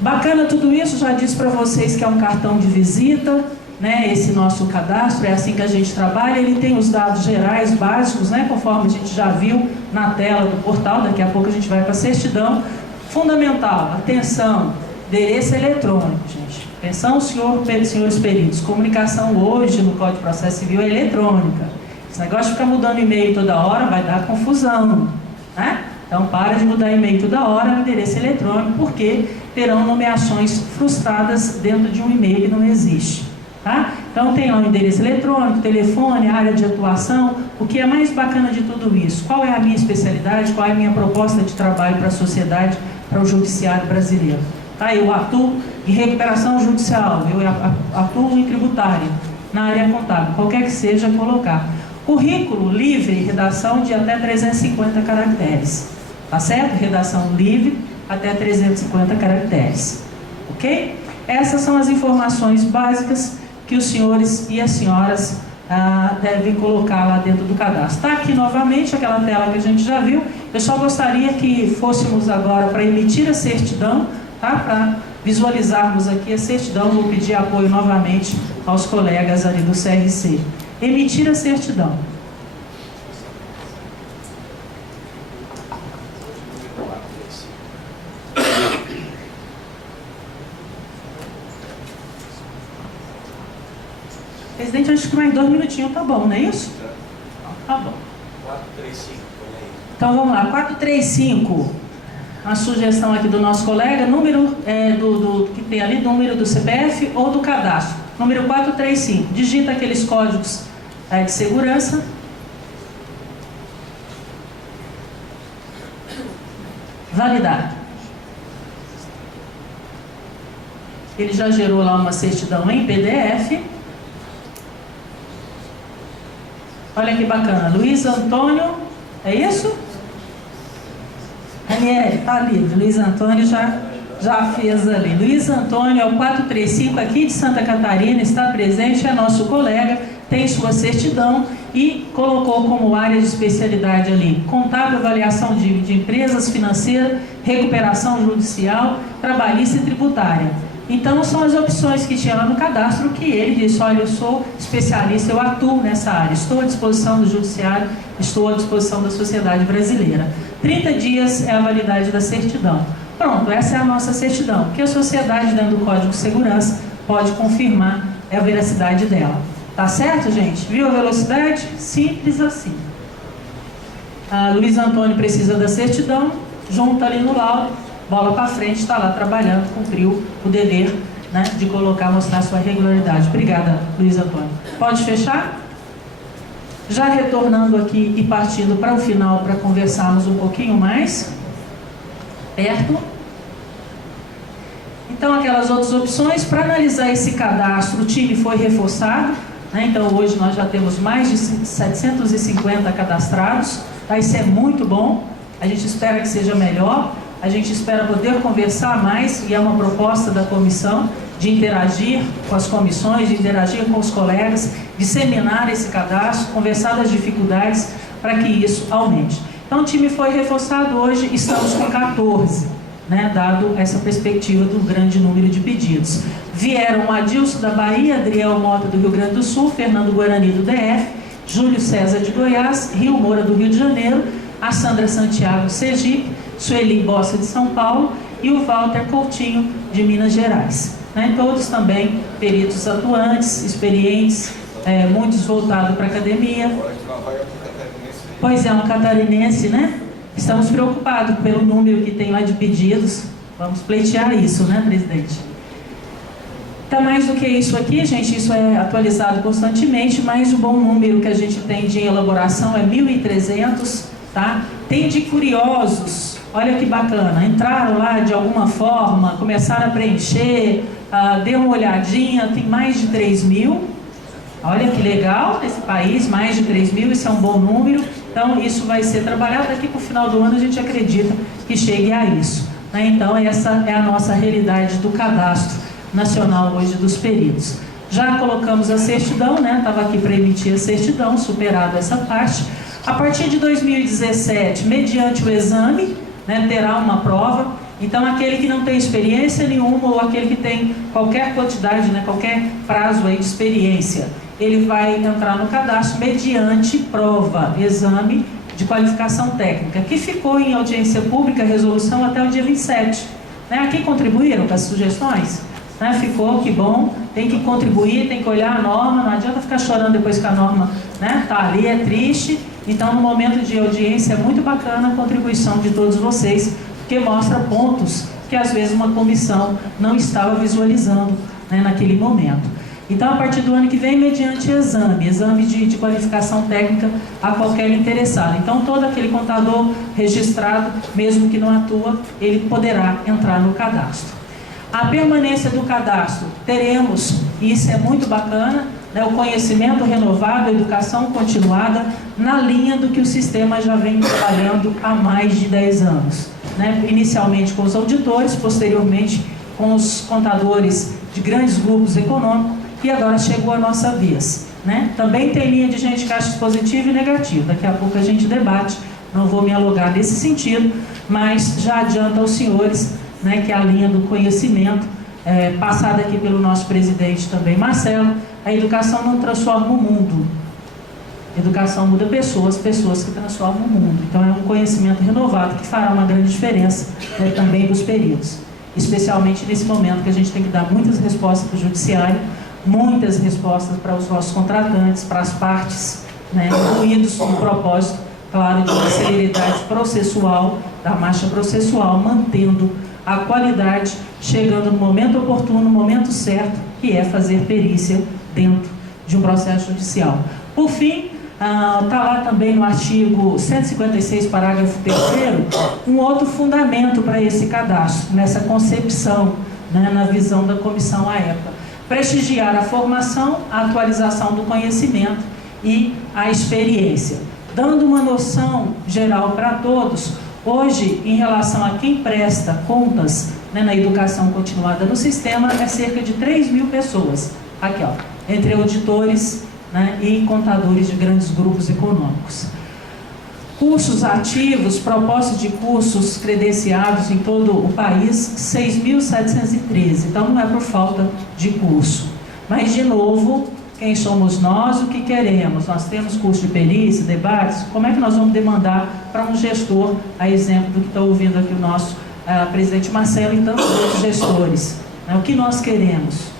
Bacana tudo isso, já disse para vocês que é um cartão de visita, né? Esse nosso cadastro, é assim que a gente trabalha. Ele tem os dados gerais, básicos, né? Conforme a gente já viu na tela do portal. Daqui a pouco a gente vai para a certidão. Fundamental, atenção, endereço eletrônico, gente. Atenção, senhores peritos, comunicação hoje no Código de Processo Civil é eletrônica. Esse negócio de ficar mudando e-mail toda hora vai dar confusão, né? Então, para de mudar e-mail toda hora, é um endereço eletrônico, porque terão nomeações frustradas dentro de um e-mail que não existe. Tá? Então tem lá o endereço eletrônico, telefone, área de atuação. O que é mais bacana de tudo isso? Qual é a minha especialidade? Qual é a minha proposta de trabalho para a sociedade, para o judiciário brasileiro? Tá? Eu atuo em recuperação judicial, eu atuo em tributária, na área contábil, qualquer que seja colocar. Currículo livre, redação de até 350 caracteres. Tá certo? Redação livre até 350 caracteres. Ok? Essas são as informações básicas que os senhores e as senhoras devem colocar lá dentro do cadastro. Está aqui novamente aquela tela que a gente já viu. Eu só gostaria que fôssemos agora para emitir a certidão, tá? Para visualizarmos aqui a certidão. Vou pedir apoio novamente aos colegas ali do CRC. Emitir a certidão. Presidente, acho que mais 2 minutinhos tá bom, não é isso? Tá bom. 435, põe aí. Então vamos lá, 435. A sugestão aqui do nosso colega, número que tem ali, número do CPF ou do cadastro. Número 435. Digita aqueles códigos de segurança. Validar. Ele já gerou lá uma certidão em PDF. Olha que bacana, Luiz Antônio, é isso? Daniel, tá ali, Luiz Antônio já fez ali. Luiz Antônio é o 435 aqui de Santa Catarina, está presente, é nosso colega, tem sua certidão e colocou como área de especialidade ali contábil, avaliação de empresas, financeira, recuperação judicial, trabalhista e tributária. Então são as opções que tinha lá no cadastro que ele disse, olha, eu sou especialista, eu atuo nessa área, estou à disposição do judiciário, estou à disposição da sociedade brasileira. 30 dias é a validade da certidão. Pronto, essa é a nossa certidão, que a sociedade dentro do Código de Segurança pode confirmar a veracidade dela. Tá certo, gente? Viu a velocidade? Simples assim. Luiz Antônio precisa da certidão, junta ali no laudo, bola para frente, está lá trabalhando, cumpriu o dever, né, de colocar, mostrar sua regularidade. Obrigada, Luiz Antônio. Pode fechar? Já retornando aqui e partindo para o final para conversarmos um pouquinho mais. Perto. Então, aquelas outras opções, para analisar esse cadastro, o time foi reforçado, né? Então, hoje nós já temos mais de 750 cadastrados, tá? Isso é muito bom, a gente espera que seja melhor. A gente espera poder conversar mais, e é uma proposta da comissão, de interagir com as comissões, de interagir com os colegas, disseminar esse cadastro, conversar das dificuldades para que isso aumente. Então o time foi reforçado hoje, estamos com 14, né, dado essa perspectiva do grande número de pedidos. Vieram o Adilson da Bahia, Adriel Mota do Rio Grande do Sul, Fernando Guarani do DF, Júlio César de Goiás, Rio Moura do Rio de Janeiro, a Sandra Santiago Sergipe, Sueli Bossa de São Paulo e o Walter Coutinho de Minas Gerais, né? Todos também peritos atuantes, experientes, muitos voltados para a academia. Pois é, um catarinense, né? Estamos preocupados pelo número que tem lá de pedidos. Vamos pleitear isso, né, presidente? Tá mais do que isso aqui, gente, isso é atualizado constantemente, mas o bom número que a gente tem de elaboração é 1.300, tá? Tem de curiosos. Olha que bacana, entraram lá de alguma forma, começaram a preencher, deu uma olhadinha, tem mais de 3.000. Olha que legal, nesse país, mais de 3.000, isso é um bom número. Então, isso vai ser trabalhado daqui para o final do ano, a gente acredita que chegue a isso, né? Então, essa é a nossa realidade do cadastro nacional hoje dos peritos. Já colocamos a certidão, né? Estava aqui para emitir a certidão, superada essa parte. A partir de 2017, mediante o exame, né, terá uma prova. Então, aquele que não tem experiência nenhuma ou aquele que tem qualquer quantidade, né, qualquer prazo aí de experiência, ele vai entrar no cadastro mediante prova, exame de qualificação técnica, que ficou em audiência pública, resolução até o dia 27. Né? Aqui contribuíram com as sugestões? Né? Ficou, que bom, tem que contribuir, tem que olhar a norma, não adianta ficar chorando depois que a norma, né, tá ali, é triste. Então, no momento de audiência, é muito bacana a contribuição de todos vocês, porque mostra pontos que às vezes uma comissão não estava visualizando, né, naquele momento. Então, a partir do ano que vem, mediante exame de qualificação técnica a qualquer interessado. Então, todo aquele contador registrado, mesmo que não atua, ele poderá entrar no cadastro. A permanência do cadastro, teremos, e isso é muito bacana, né, o conhecimento renovado, a educação continuada, na linha do que o sistema já vem trabalhando há mais de 10 anos. Né? Inicialmente com os auditores, posteriormente com os contadores de grandes grupos econômicos, e agora chegou a nossa vez. Né? Também tem linha de gente caixa positivo e negativo, daqui a pouco a gente debate, não vou me alugar nesse sentido, mas já adianto aos senhores, né, que a linha do conhecimento, passada aqui pelo nosso presidente também, Marcelo, a educação não transforma o mundo. A educação muda pessoas, pessoas que transformam o mundo. Então é um conhecimento renovado que fará uma grande diferença, né, também dos períodos. Especialmente nesse momento que a gente tem que dar muitas respostas para o judiciário, muitas respostas para os nossos contratantes, para as partes, né, incluídos no propósito, claro, de uma celeridade processual, da marcha processual, mantendo a qualidade, chegando no momento oportuno, no momento certo, que é fazer perícia dentro de um processo judicial. Por fim, está lá também no artigo 156, parágrafo 3º, um outro fundamento para esse cadastro, nessa concepção, né, na visão da comissão à época. Prestigiar a formação, a atualização do conhecimento e a experiência. Dando uma noção geral para todos, hoje, em relação a quem presta contas, né, na educação continuada no sistema, é cerca de 3.000 pessoas, aqui ó, entre auditores, né, e contadores de grandes grupos econômicos. Cursos ativos, propostas de cursos credenciados em todo o país, 6.713. Então não é por falta de curso. Mas, de novo, quem somos nós, o que queremos? Nós temos curso de perícia, debates, como é que nós vamos demandar para um gestor, a exemplo do que está ouvindo aqui o nosso presidente Marcelo e tantos outros gestores, né? O que nós queremos?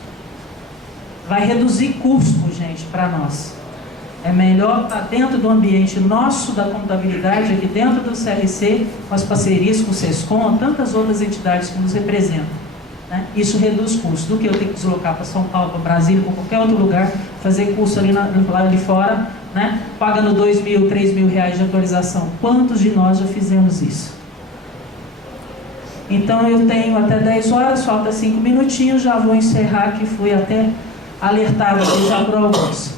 Vai reduzir custo, gente, para nós. É melhor estar dentro do ambiente nosso, da contabilidade, aqui dentro do CRC, com as parcerias com o SESCOM, tantas outras entidades que nos representam. Né? Isso reduz custos, do que eu ter que deslocar para São Paulo, para Brasília, para qualquer outro lugar, fazer curso ali lá de fora, né? Pagando R$2.000, R$3.000 de atualização. Quantos de nós já fizemos isso? Então eu tenho até 10 horas, falta 5 minutinhos, já vou encerrar, que fui até alertado aqui já por alguns.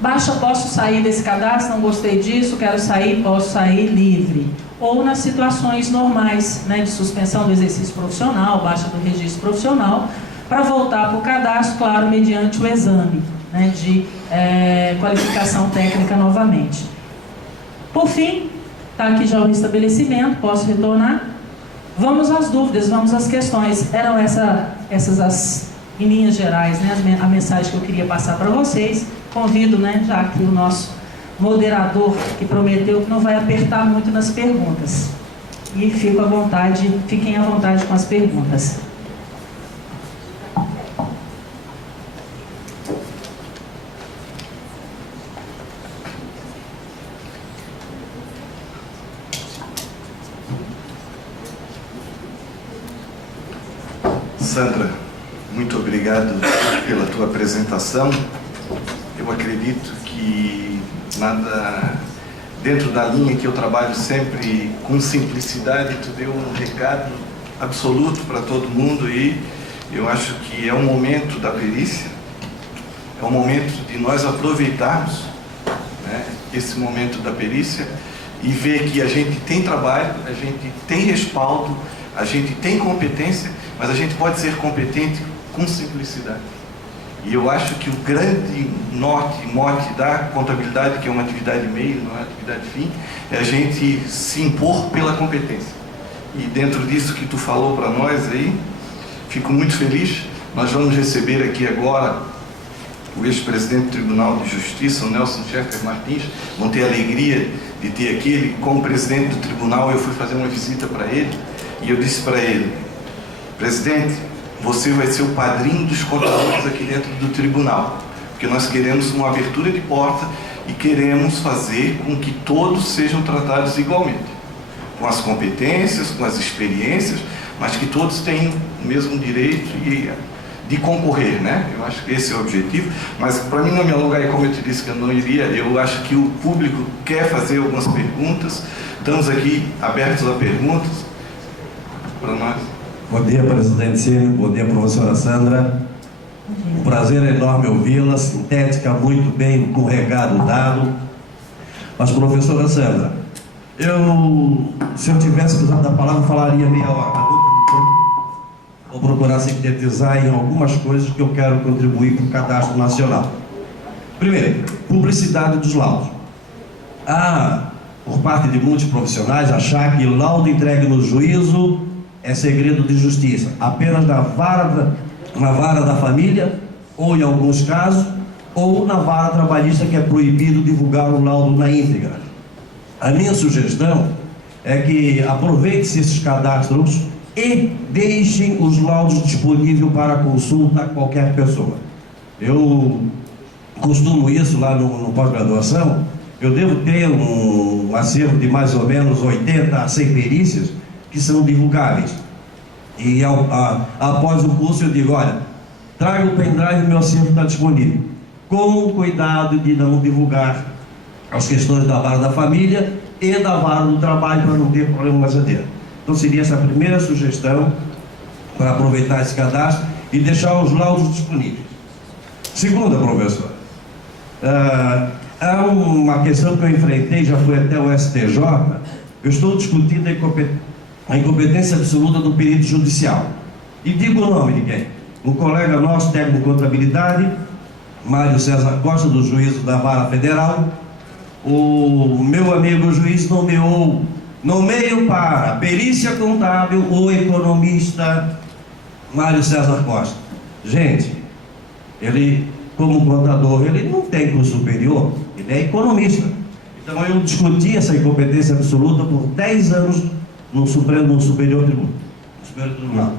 Baixa, posso sair desse cadastro, não gostei disso, quero sair, posso sair livre. Ou nas situações normais, né, de suspensão do exercício profissional, baixa do registro profissional, para voltar para o cadastro, claro, mediante o exame, né, de qualificação técnica novamente. Por fim, está aqui já o estabelecimento, posso retornar. Vamos às dúvidas, vamos às questões. Eram essas em linhas gerais, né, a mensagem que eu queria passar para vocês. Convido, né, já que o nosso moderador que prometeu que não vai apertar muito nas perguntas. E fiquem à vontade com as perguntas. Sandra, muito obrigado pela tua apresentação. Eu acredito que dentro da linha que eu trabalho sempre com simplicidade, tu deu um recado absoluto para todo mundo e eu acho que é um momento da perícia, é um momento de nós aproveitarmos, né, esse momento da perícia e ver que a gente tem trabalho, a gente tem respaldo, a gente tem competência, mas a gente pode ser competente com simplicidade. E eu acho que o grande mote da contabilidade, que é uma atividade meio, não é uma atividade fim, é a gente se impor pela competência. E dentro disso que tu falou para nós aí, fico muito feliz. Nós vamos receber aqui agora o ex-presidente do Tribunal de Justiça, o Nelson Schaeffer Martins. Vão ter a alegria de ter aqui. Ele, como presidente do tribunal, eu fui fazer uma visita para ele e eu disse para ele: presidente, você vai ser o padrinho dos contadores aqui dentro do tribunal, porque nós queremos uma abertura de porta e queremos fazer com que todos sejam tratados igualmente, com as competências, com as experiências, mas que todos tenham o mesmo direito de concorrer, né? Eu acho que esse é o objetivo, mas para mim não me alongar, e como eu te disse que eu não iria, eu acho que o público quer fazer algumas perguntas, estamos aqui abertos a perguntas para nós. Bom dia, presidente Cine, bom dia, professora Sandra. Um prazer enorme ouvi-la, sintética, muito bem, com o recado dado. Mas, professora Sandra, se eu tivesse usado a palavra, falaria meia hora. Vou procurar sintetizar em algumas coisas que eu quero contribuir para o Cadastro Nacional. Primeiro, publicidade dos laudos. Por parte de muitos profissionais, achar que laudo entregue no juízo é segredo de justiça, apenas na vara da família, ou em alguns casos, ou na vara trabalhista, que é proibido divulgar o laudo na íntegra. A minha sugestão é que aproveite-se esses cadastros e deixem os laudos disponíveis para consulta a qualquer pessoa. Eu costumo isso lá no pós-graduação. Eu devo ter um acervo de mais ou menos 80 a 100 perícias que são divulgáveis. E após o curso eu digo, olha, traga o pendrive e meu acervo está disponível. Com cuidado de não divulgar as questões da vara da família e da vara do trabalho, para não ter problema mais adiante. Então seria essa a primeira sugestão para aproveitar esse cadastro e deixar os laudos disponíveis. Segunda, professor, há uma questão que eu enfrentei, já fui até o STJ. Eu estou discutindo a incompetência absoluta do perito judicial. E digo o nome de quem? Um colega nosso, técnico de contabilidade, Mário César Costa, do juízo da Vara Federal. O meu amigo juiz nomeio para perícia contábil o economista Mário César Costa. Gente, ele, como contador, ele não tem curso superior, ele é economista. Então eu discuti essa incompetência absoluta por 10 anos no Superior Tribunal.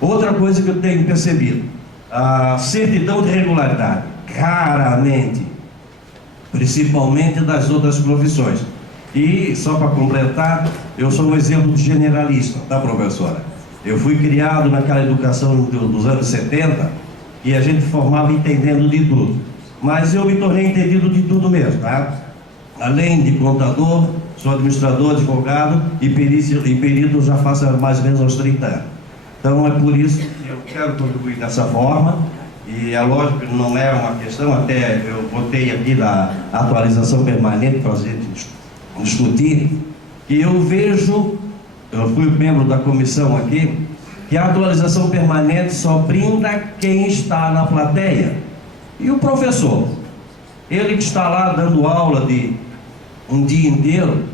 Outra coisa que eu tenho percebido, a certidão de regularidade, raramente, principalmente das outras profissões. E, só para completar, eu sou um exemplo de generalista, tá, professora? Eu fui criado naquela educação dos anos 70 e a gente formava entendendo de tudo. Mas eu me tornei entendido de tudo mesmo, tá? Além de contador, sou administrador, advogado e perito já faço mais ou menos uns 30 anos. Então é por isso que eu quero contribuir dessa forma. E é lógico que não é uma questão, até eu botei aqui da atualização permanente para a gente discutir, que eu fui membro da comissão aqui, que a atualização permanente só brinda quem está na plateia. E o professor, ele que está lá dando aula de um dia inteiro,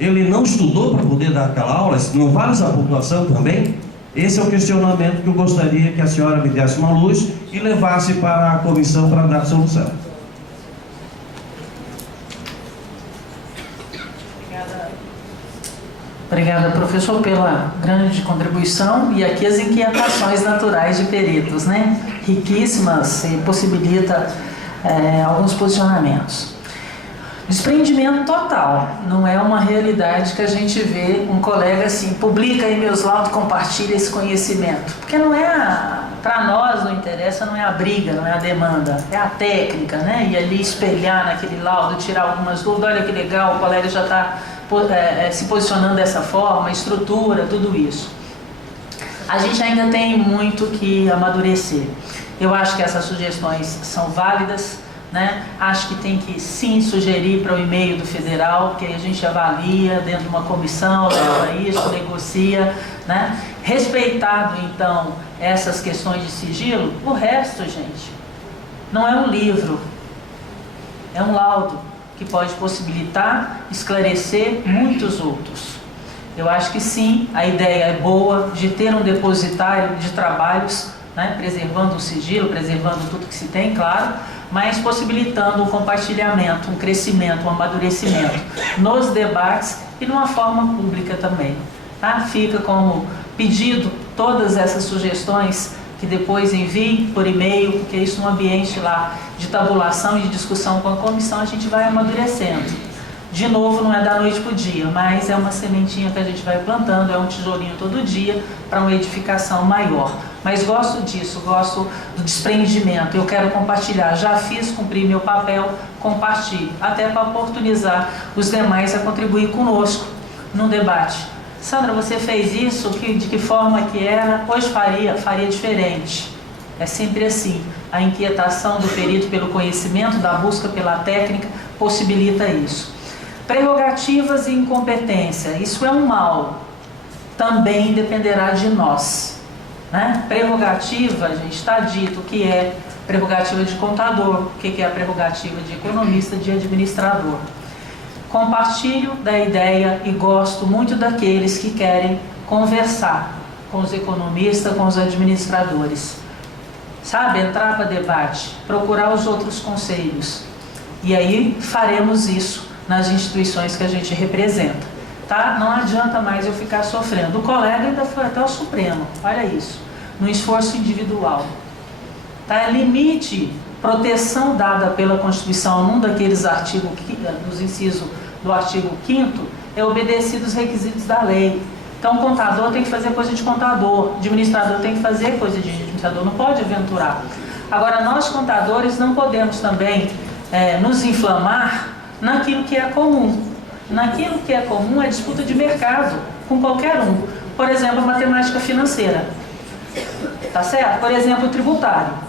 ele não estudou para poder dar aquela aula? Não vale essa pontuação também? Esse é o questionamento que eu gostaria que a senhora me desse uma luz e levasse para a comissão para dar solução. Obrigada, professor, pela grande contribuição e aqui as inquietações naturais de peritos, né? Riquíssimas e possibilita alguns posicionamentos. Desprendimento total, não é uma realidade que a gente vê um colega assim, publica aí meus laudos, compartilha esse conhecimento, porque não é, para nós não interessa, não é a briga, não é a demanda, é a técnica, né? E ali espelhar naquele laudo, tirar algumas dúvidas, olha que legal, o colega já está se posicionando dessa forma, estrutura, tudo isso. A gente ainda tem muito que amadurecer. Eu acho que essas sugestões são válidas, né? Acho que tem que sim sugerir para o e-mail do federal, que a gente avalia dentro de uma comissão, leva isso, negocia, né? Respeitado então essas questões de sigilo, o resto, gente, não é um livro, é um laudo que pode possibilitar, esclarecer muitos outros. Eu acho que sim, a ideia é boa de ter um depositário de trabalhos, né? Preservando o sigilo, preservando tudo que se tem, claro, mas possibilitando um compartilhamento, um crescimento, um amadurecimento nos debates e numa forma pública também. Tá? Fica como pedido todas essas sugestões que depois envie por e-mail, porque isso no ambiente lá de tabulação e de discussão com a comissão a gente vai amadurecendo. De novo, não é da noite para o dia, mas é uma sementinha que a gente vai plantando, é um tijolinho todo dia para uma edificação maior. Mas gosto disso, gosto do desprendimento, eu quero compartilhar, já fiz, cumpri meu papel, compartilho, até para oportunizar os demais a contribuir conosco num debate. Sandra, você fez isso, de que forma que era? Hoje faria diferente. É sempre assim, a inquietação do perito pelo conhecimento, da busca pela técnica, possibilita isso. Prerrogativas e incompetência, isso é um mal, também dependerá de nós, né? Prerrogativa, a gente está dito que é prerrogativa de contador, o que é a prerrogativa de economista, de administrador. Compartilho da ideia e gosto muito daqueles que querem conversar com os economistas, com os administradores. Sabe, entrar para debate, procurar os outros conselhos. E aí faremos isso nas instituições que a gente representa, tá? Não adianta mais eu ficar sofrendo. O colega ainda foi até o Supremo, olha isso, no esforço individual. Tá? Limite, proteção dada pela Constituição num daqueles artigos, dos incisos do artigo 5º, é obedecer os requisitos da lei. Então o contador tem que fazer coisa de contador, o administrador tem que fazer coisa de administrador, não pode aventurar. Agora nós contadores não podemos também nos inflamar naquilo que é comum. Naquilo que é comum é disputa de mercado com qualquer um. Por exemplo, a matemática financeira. Tá certo? Por exemplo, o tributário.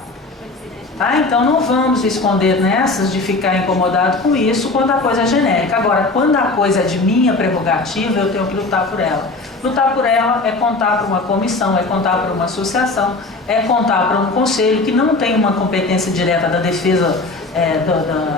Tá? Então não vamos esconder nessas de ficar incomodado com isso quando a coisa é genérica. Agora, quando a coisa é de minha prerrogativa, eu tenho que lutar por ela. Lutar por ela é contar para uma comissão, é contar para uma associação, é contar para um conselho que não tem uma competência direta da defesa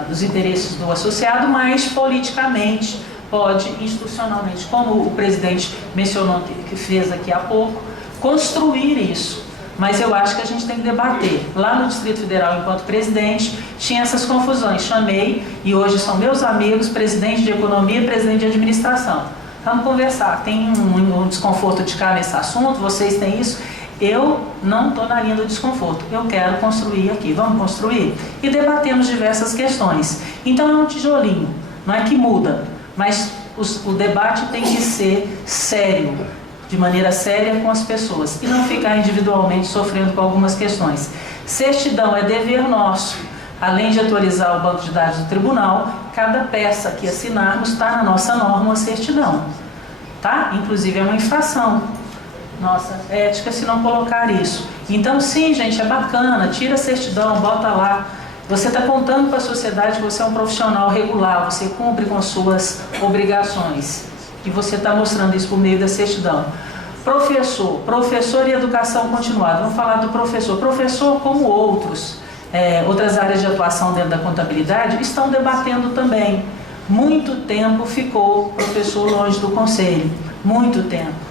dos interesses do associado, mas politicamente pode, institucionalmente, como o presidente mencionou que fez aqui há pouco, construir isso. Mas eu acho que a gente tem que debater. Lá no Distrito Federal, enquanto presidente, tinha essas confusões. Chamei, e hoje são meus amigos, presidente de economia e presidente de administração. Vamos conversar. Tem um desconforto de cá nesse assunto, vocês têm isso. Eu não estou na linha do desconforto, eu quero construir aqui, vamos construir? E debatemos diversas questões. Então é um tijolinho, não é que muda, mas o debate tem que ser sério, de maneira séria com as pessoas, e não ficar individualmente sofrendo com algumas questões. Certidão é dever nosso, além de atualizar o banco de dados do tribunal, cada peça que assinarmos está na nossa norma uma certidão, tá? Inclusive é uma infração. Nossa, ética se não colocar isso. Então sim, gente, é bacana, tira a certidão, bota lá. Você está contando para a sociedade que você é um profissional regular, você cumpre com as suas obrigações. E você está mostrando isso por meio da certidão. Professor e educação continuada. Vamos falar do professor. Professor, como outras áreas de atuação dentro da contabilidade, estão debatendo também. Muito tempo ficou professor longe do conselho. Muito tempo.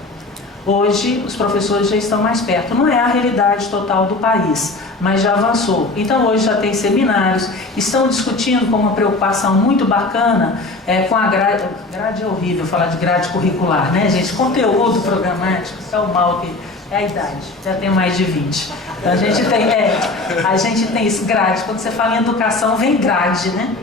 Hoje, os professores já estão mais perto. Não é a realidade total do país, mas já avançou. Então, hoje já tem seminários, estão discutindo com uma preocupação muito bacana com a grade. Grade é horrível falar de grade curricular, né, gente? Conteúdo programático, é o mal que é a idade, já tem mais de 20. Então, a gente tem esse grade. Quando você fala em educação, vem grade, né?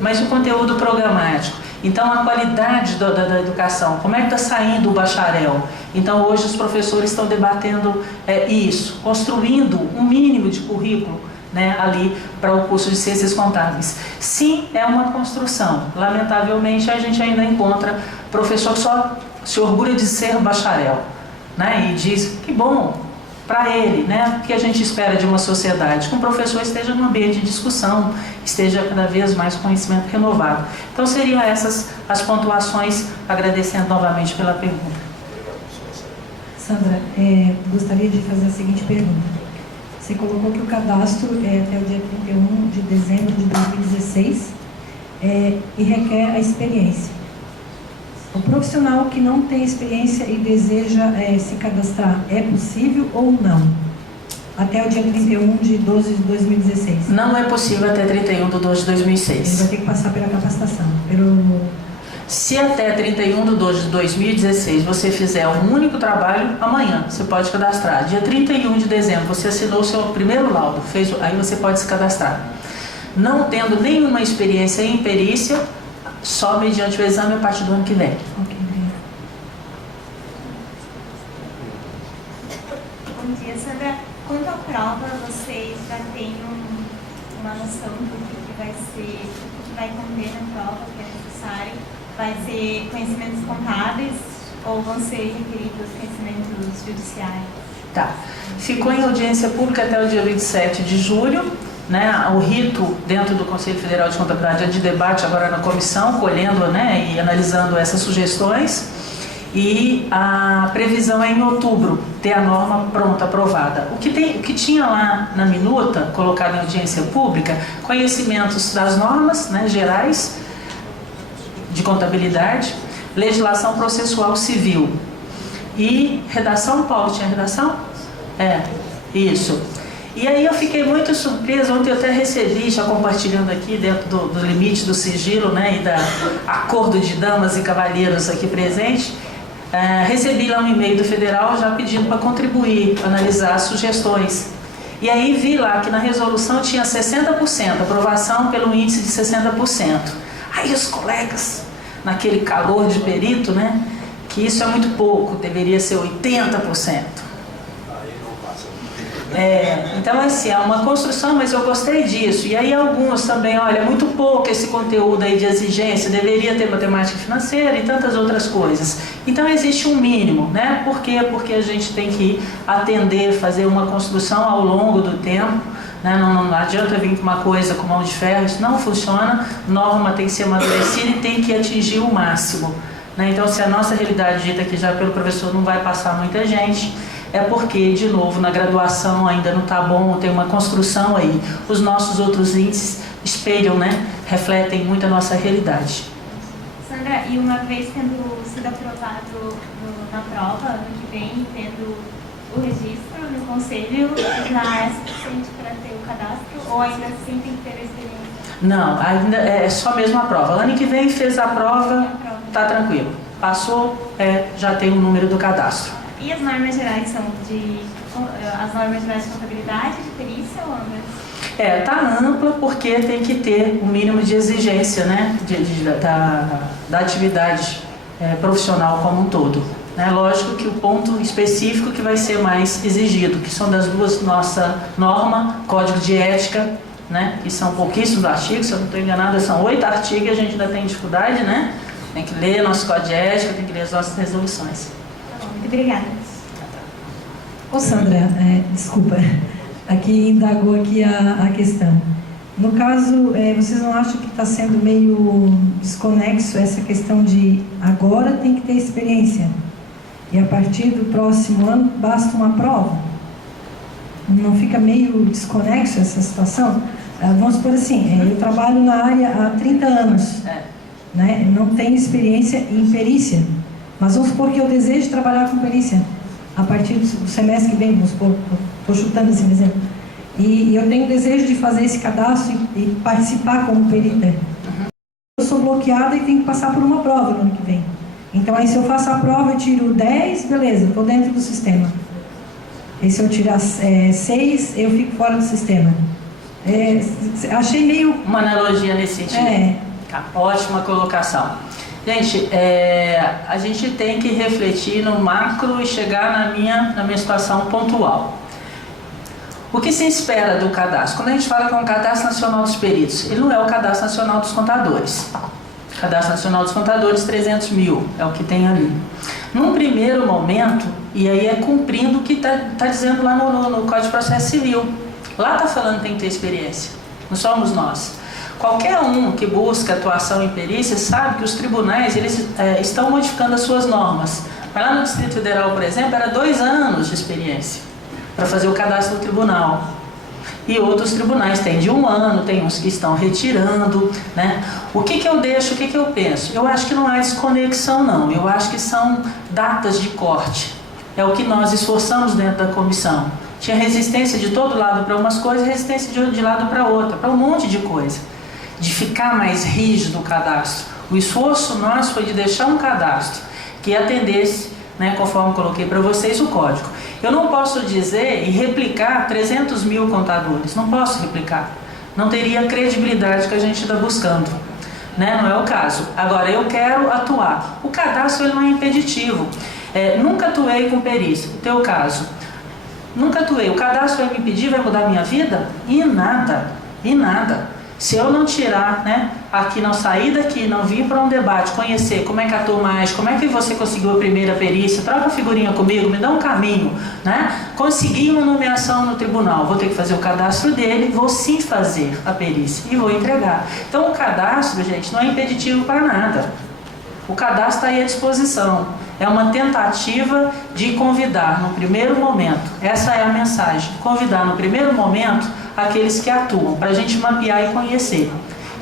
Mas o conteúdo programático. Então, a qualidade da educação, como é que está saindo o bacharel? Então, hoje os professores estão debatendo isso, construindo um mínimo de currículo, né, ali para o curso de Ciências Contábeis. Sim, é uma construção. Lamentavelmente, a gente ainda encontra professor que só se orgulha de ser bacharel, né, e diz que bom para ele, né? O que a gente espera de uma sociedade? Que um professor esteja no ambiente de discussão, esteja cada vez mais conhecimento renovado. Então seriam essas as pontuações, agradecendo novamente pela pergunta. Sandra, gostaria de fazer a seguinte pergunta. Você colocou que o cadastro é até o dia 31 de dezembro de 2016 e requer a experiência. O profissional que não tem experiência e deseja se cadastrar, é possível ou não? Até o dia 31 de 12 de 2016. Não é possível até 31 de 12 de 2006. Ele vai ter que passar pela capacitação. Se até 31 de 12 de 2016 você fizer um único trabalho, amanhã você pode cadastrar. Dia 31 de dezembro você assinou o seu primeiro laudo, aí você pode se cadastrar. Não tendo nenhuma experiência em perícia, só mediante o exame a partir do ano que vem. Ok, obrigada. Bom dia, Sandra. Quanto à prova, vocês já têm uma noção do que vai ser, do que vai conter na prova, que é necessário? Vai ser conhecimentos contábeis ou vão ser requeridos conhecimentos judiciais? Tá. Ficou em audiência pública até o dia 27 de julho, né? O rito dentro do Conselho Federal de Contabilidade é de debate agora na comissão, colhendo, né, e analisando essas sugestões. E a previsão é em outubro ter a norma pronta, aprovada. O que tinha lá na minuta, colocado em audiência pública, conhecimentos das normas, né, gerais de contabilidade, legislação processual civil e redação. Paulo, tinha redação? É, isso. E aí eu fiquei muito surpresa, ontem eu até recebi, já compartilhando aqui dentro do limite do sigilo, né, e da acordo de damas e cavalheiros aqui presentes, recebi lá um e-mail do federal já pedindo para contribuir, analisar as sugestões. E aí vi lá que na resolução tinha 60%, aprovação pelo índice de 60%. Aí os colegas, naquele calor de perito, né, que isso é muito pouco, deveria ser 80%. Então assim, é uma construção, mas eu gostei disso. E aí alguns também, olha, é muito pouco esse conteúdo aí de exigência, deveria ter matemática financeira e tantas outras coisas. Então existe um mínimo, né? Por quê? Porque a gente tem que atender, fazer uma construção ao longo do tempo, né? Não adianta vir com uma coisa com mão de ferro, isso não funciona, norma tem que ser amadurecida e tem que atingir o máximo, né? Então se a nossa realidade dita aqui já pelo professor não vai passar muita gente, é porque, de novo, na graduação ainda não está bom, tem uma construção aí. Os nossos outros índices espelham, né? Refletem muito a nossa realidade. Sandra, e uma vez tendo sido aprovado na prova, ano que vem, tendo o registro no conselho, já é suficiente para ter o cadastro ou ainda assim tem que ter a experiência? Não, ainda é só mesmo a prova. Ano que vem fez a prova, está tranquilo. Passou, já tem o número do cadastro. E as normas gerais são as normas gerais de contabilidade, de perícia ou ambas? Tá ampla porque tem que ter o mínimo de exigência, né, da atividade profissional como um todo. Né? Lógico que o ponto específico que vai ser mais exigido, que são das duas, nossa norma, código de ética, né, que são pouquíssimos artigos, se eu não estou enganada, são 8 artigos e a gente ainda tem dificuldade, né? Tem que ler nosso código de ética, tem que ler as nossas resoluções. Muito obrigada. Ô Sandra, desculpa, aqui indagou aqui a questão. No caso, vocês não acham que está sendo meio desconexo essa questão de agora tem que ter experiência e a partir do próximo ano basta uma prova? Não fica meio desconexo essa situação? Vamos supor assim, eu trabalho na área há 30 anos, né? Não tenho experiência em perícia. Mas vamos supor que eu desejo trabalhar com perícia a partir do semestre que vem, vamos supor, estou chutando esse exemplo. E eu tenho desejo de fazer esse cadastro e participar como perita. Eu sou bloqueada e tenho que passar por uma prova no ano que vem. Então aí se eu faço a prova, eu tiro 10, beleza, estou dentro do sistema. E se eu tirar 6, eu fico fora do sistema. Achei meio... Uma analogia nesse sentido. Tá, ótima colocação. Gente, a gente tem que refletir no macro e chegar na minha situação pontual. O que se espera do cadastro? Quando a gente fala com o Cadastro Nacional dos Peritos, ele não é o Cadastro Nacional dos Contadores. O Cadastro Nacional dos Contadores, 300 mil, é o que tem ali. Num primeiro momento, e aí é cumprindo o que está dizendo lá no Código de Processo Civil. Lá está falando que tem que ter experiência, não somos nós. Qualquer um que busca atuação em perícia sabe que os tribunais eles estão modificando as suas normas. Mas lá no Distrito Federal, por exemplo, era 2 anos de experiência para fazer o cadastro do tribunal. E outros tribunais têm de 1 ano, tem uns que estão retirando, né? O que eu deixo, o que eu penso? Eu acho que não há desconexão, não. Eu acho que são datas de corte. É o que nós esforçamos dentro da comissão. Tinha resistência de todo lado para umas coisas e resistência de lado para outra, para um monte de coisa. De ficar mais rígido o cadastro. O esforço nosso foi de deixar um cadastro que atendesse, né, conforme coloquei para vocês, o código. Eu não posso dizer e replicar 300 mil contadores, não posso replicar. Não teria a credibilidade que a gente está buscando. né? Não é o caso. Agora, eu quero atuar. O cadastro ele não é impeditivo. Nunca atuei com perícia. No teu caso, nunca atuei. O cadastro vai me impedir, vai mudar a minha vida? E nada. E nada. Se eu não tirar, né, aqui, não sair daqui, não vir para um debate, conhecer como é que atua mais, como é que você conseguiu a primeira perícia, troca a figurinha comigo, me dá um caminho, né? Consegui uma nomeação no tribunal, vou ter que fazer o cadastro dele, vou sim fazer a perícia e vou entregar. Então o cadastro, gente, não é impeditivo para nada. O cadastro está aí à disposição. É uma tentativa de convidar no primeiro momento, essa é a mensagem, convidar no primeiro momento aqueles que atuam, para a gente mapear e conhecer.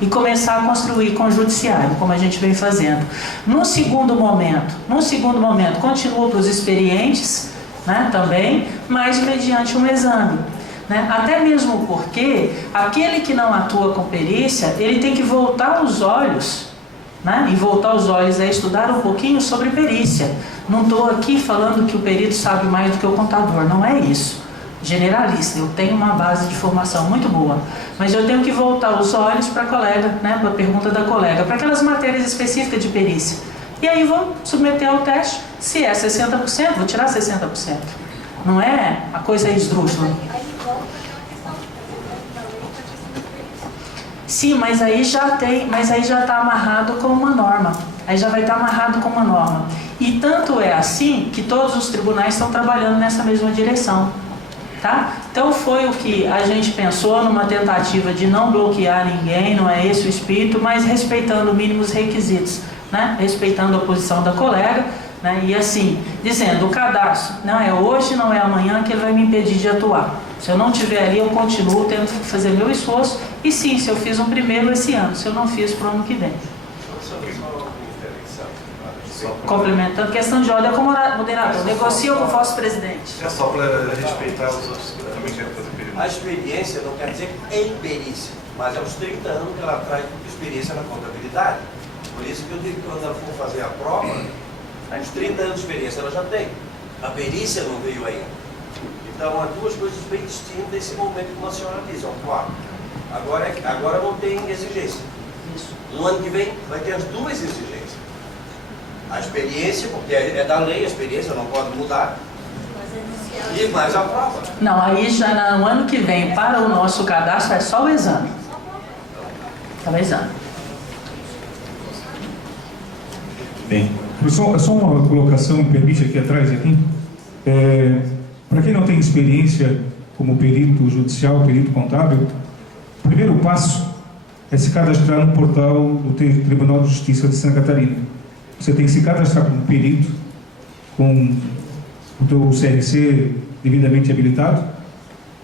E começar a construir com o judiciário, como a gente vem fazendo. Num segundo momento, continua para os experientes, né, também, mas mediante um exame. Né? Até mesmo porque aquele que não atua com perícia, ele tem que voltar os olhos, né? E voltar os olhos é estudar um pouquinho sobre perícia. Não estou aqui falando que o perito sabe mais do que o contador, não é isso. Generalista, eu tenho uma base de formação muito boa, mas eu tenho que voltar os olhos para a colega, né? Para a pergunta da colega, para aquelas matérias específicas de perícia. E aí vou submeter ao teste. Se é 60%, vou tirar 60%. Não é a coisa esdrúxula. Sim, mas aí já está amarrado com uma norma. Aí já vai estar amarrado com uma norma. E tanto é assim que todos os tribunais estão trabalhando nessa mesma direção. Tá? Então foi o que a gente pensou numa tentativa de não bloquear ninguém, não é esse o espírito, mas respeitando mínimos requisitos, né? Respeitando a posição da colega, né? E assim, dizendo, o cadastro não é hoje, não é amanhã que ele vai me impedir de atuar. Se eu não estiver ali, eu continuo tendo que fazer meu esforço. E sim, se eu fiz um primeiro esse ano, se eu não fiz para o ano que vem. Complementando, questão de ordem, como moderador, negocia com o vosso presidente. É só para respeitar os outros que também querem fazer perícia. A experiência não quer dizer em perícia, mas aos 30 anos que ela traz experiência na contabilidade. Por isso que eu digo que quando ela for fazer a prova, aos 30 anos de experiência ela já tem. A perícia não veio ainda. Então, há duas coisas bem distintas nesse momento que a senhora diz, ó, agora não tem exigência. Isso. No ano que vem vai ter as duas exigências. A experiência, porque é da lei, a experiência não pode mudar, e mais a prova. Não, aí já no ano que vem, para o nosso cadastro, é só o exame. Só o exame. Bem, só uma colocação, me permite aqui atrás, aqui. Para quem não tem experiência como perito judicial, perito contábil, o primeiro passo é se cadastrar no portal do Tribunal de Justiça de Santa Catarina. Você tem que se cadastrar como perito, com o teu CRC devidamente habilitado,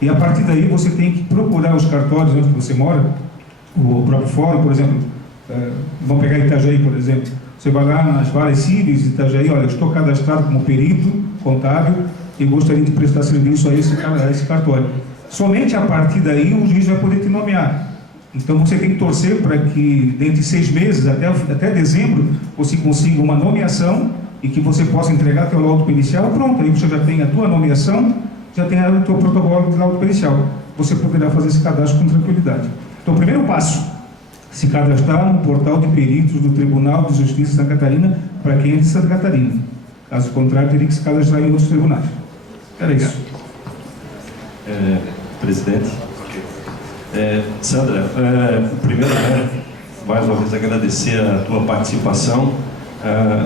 e a partir daí você tem que procurar os cartórios onde você mora, o próprio fórum, por exemplo, vamos pegar Itajaí, por exemplo, você vai lá nas varas cíveis de Itajaí, olha, eu estou cadastrado como perito contábil e gostaria de prestar serviço a esse cartório. Somente a partir daí o juiz vai poder te nomear. Então você tem que torcer para que dentro de 6 meses, até dezembro, você consiga uma nomeação e que você possa entregar teu laudo pericial. Pronto, aí você já tem a tua nomeação, já tem o teu protocolo de laudo pericial. Você poderá fazer esse cadastro com tranquilidade. Então o primeiro passo, se cadastrar no portal de peritos do Tribunal de Justiça de Santa Catarina para quem é de Santa Catarina. Caso contrário, teria que se cadastrar em outros tribunais. Era isso. Presidente. Sandra, primeiro, mais uma vez agradecer a tua participação.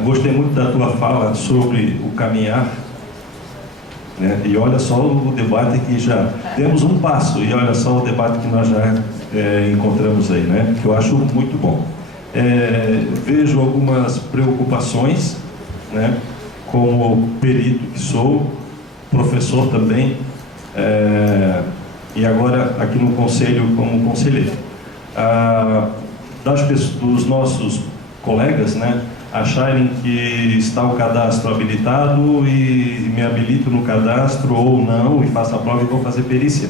Gostei muito da tua fala sobre o caminhar, né? E olha só o debate que já temos um passo, e olha só o debate que nós já encontramos aí, né? Que eu acho muito bom. Vejo algumas preocupações, né? Como perito que sou, professor também, e agora aqui no Conselho como conselheiro. Dos nossos colegas, né, acharem que está o cadastro habilitado e me habilito no cadastro ou não, e faço a prova e vou fazer perícia.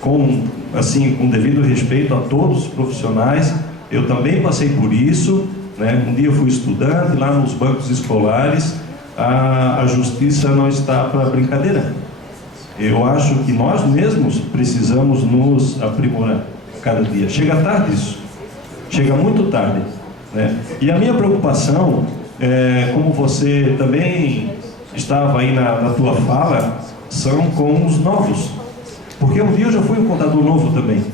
Com devido respeito a todos os profissionais, eu também passei por isso, né? Um dia eu fui estudante lá nos bancos escolares, a justiça não está para brincadeira. Eu acho que nós mesmos precisamos nos aprimorar cada dia. Chega tarde isso. chega muito tarde, né? E a minha preocupação, como você também estava aí na tua fala, são com os novos, porque um dia eu já fui um contador novo também.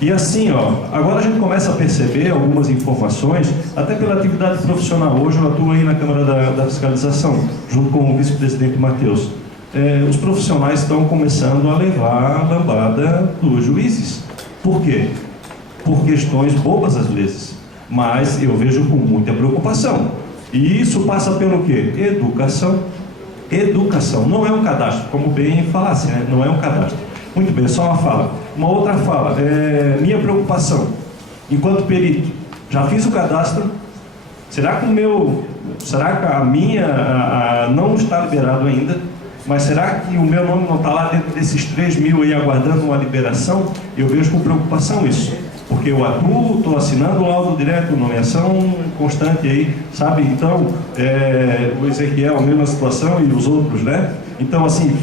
E assim, agora a gente começa a perceber algumas informações, até pela atividade profissional. Hoje eu atuo aí na Câmara da Fiscalização, junto com o vice-presidente Matheus. Os profissionais estão começando a levar a lambada dos juízes. Por quê? Por questões bobas às vezes, mas eu vejo com muita preocupação. E isso passa pelo quê? Educação. Educação, não é um cadastro, como bem falasse, né? Não é um cadastro. Muito bem, só uma fala. Uma outra fala, minha preocupação, enquanto perito, já fiz o cadastro, será que a minha não está liberado ainda, mas será que o meu nome não está lá dentro desses 3.000 aí aguardando uma liberação? Eu vejo com preocupação isso, porque eu atuo, estou assinando o laudo direto, nomeação constante aí, sabe? Então, o Ezequiel, a mesma situação e os outros, né? Então, assim,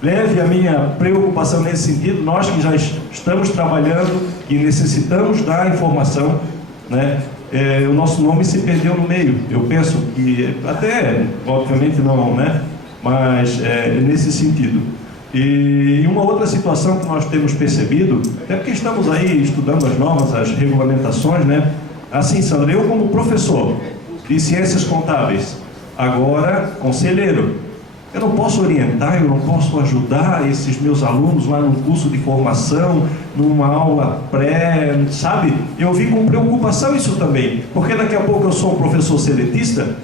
leve a minha preocupação nesse sentido, nós que já estamos trabalhando e necessitamos dar informação, né? O nosso nome se perdeu no meio. Eu penso que, até, obviamente não, né? Mas nesse sentido. E uma outra situação que nós temos percebido, até porque estamos aí estudando as normas, as regulamentações, né? Assim, Sandra, eu como professor de ciências contábeis, agora conselheiro, eu não posso orientar, eu não posso ajudar esses meus alunos lá num curso de formação, numa aula pré, sabe? Eu vi com preocupação isso também, porque daqui a pouco eu sou um professor seletista,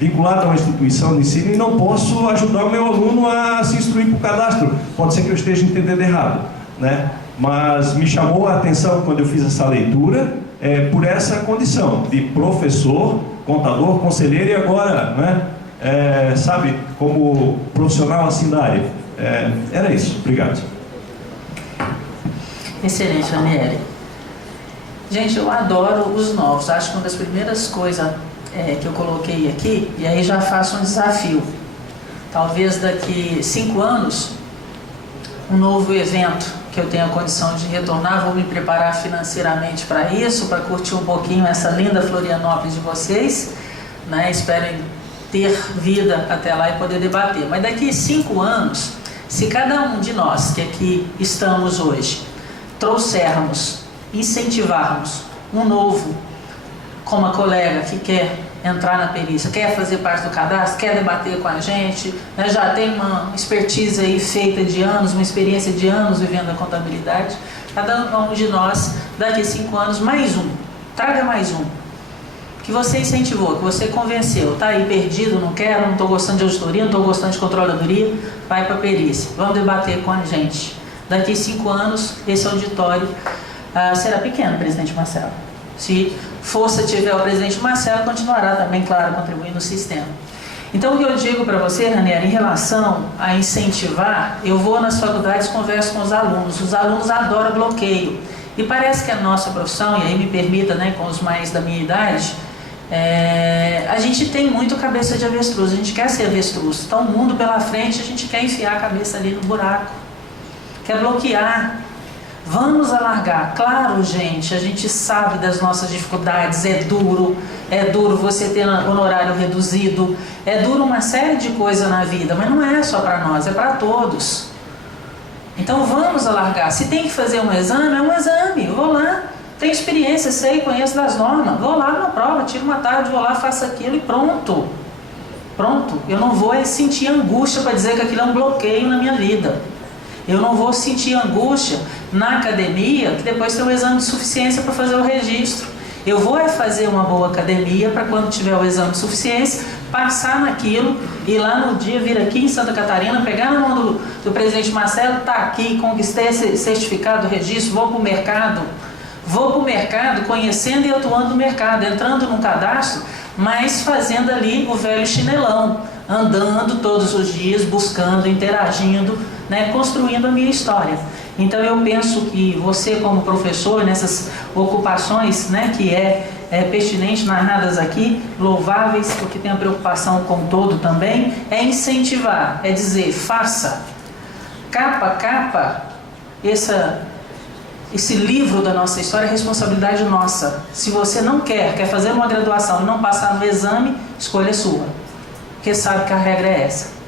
vinculado a uma instituição de ensino, e não posso ajudar o meu aluno a se instruir para o cadastro. Pode ser que eu esteja entendendo errado, né? Mas me chamou a atenção quando eu fiz essa leitura, por essa condição de professor, contador, conselheiro e agora, né? Sabe, como profissional assim da área. Era isso. Obrigado. Excelente, Aniele. Gente, eu adoro os novos. Acho que uma das primeiras coisas que eu coloquei aqui, e aí já faço um desafio. Talvez daqui 5 anos, um novo evento que eu tenha condição de retornar, vou me preparar financeiramente para isso, para curtir um pouquinho essa linda Florianópolis de vocês, né? Esperem ter vida até lá e poder debater. Mas daqui 5 anos, se cada um de nós que aqui estamos hoje trouxermos, incentivarmos um novo, como a colega que quer entrar na perícia, quer fazer parte do cadastro, quer debater com a gente, né, já tem uma expertise aí feita de anos, uma experiência de anos vivendo a contabilidade, cada um de nós, daqui 5 anos, mais um, traga mais um, que você incentivou, que você convenceu, tá aí perdido, não quero, não estou gostando de auditoria, não estou gostando de controladoria, vai para a perícia, vamos debater com a gente. Daqui 5 anos, esse auditório será pequeno, presidente Marcelo. Se força tiver o presidente Marcelo, continuará também, claro, contribuindo no sistema. Então, o que eu digo para você, Ranieri, em relação a incentivar, eu vou nas faculdades, converso com os alunos adoram bloqueio. E parece que a nossa profissão, e aí me permita, né, com os mais da minha idade, a gente tem muito cabeça de avestruz, a gente quer ser avestruz. Então, o mundo pela frente, a gente quer enfiar a cabeça ali no buraco, quer bloquear. Vamos alargar. Claro, gente, a gente sabe das nossas dificuldades, é duro você ter honorário reduzido, é duro uma série de coisas na vida, mas não é só para nós, é para todos. Então vamos alargar. Se tem que fazer um exame, é um exame, eu vou lá, tenho experiência, sei, conheço das normas, vou lá numa prova, tiro uma tarde, vou lá, faço aquilo e pronto. Pronto, eu não vou sentir angústia para dizer que aquilo é um bloqueio na minha vida. Eu não vou sentir angústia na academia, que depois tem um exame de suficiência para fazer o registro. Eu vou fazer uma boa academia para quando tiver o exame de suficiência, passar naquilo e lá no dia vir aqui em Santa Catarina, pegar na mão do presidente Marcelo, tá aqui, conquistei esse certificado do registro, vou para o mercado conhecendo e atuando no mercado, entrando num cadastro, mas fazendo ali o velho chinelão, andando todos os dias, buscando, interagindo, né, construindo a minha história. Então eu penso que você como professor, nessas ocupações, né, que é pertinente, narradas aqui, louváveis, porque tem a preocupação com o todo também, é incentivar, é dizer, faça, capa, esse livro da nossa história é responsabilidade nossa. Se você não quer fazer uma graduação e não passar no exame, escolha sua, porque sabe que a regra é essa.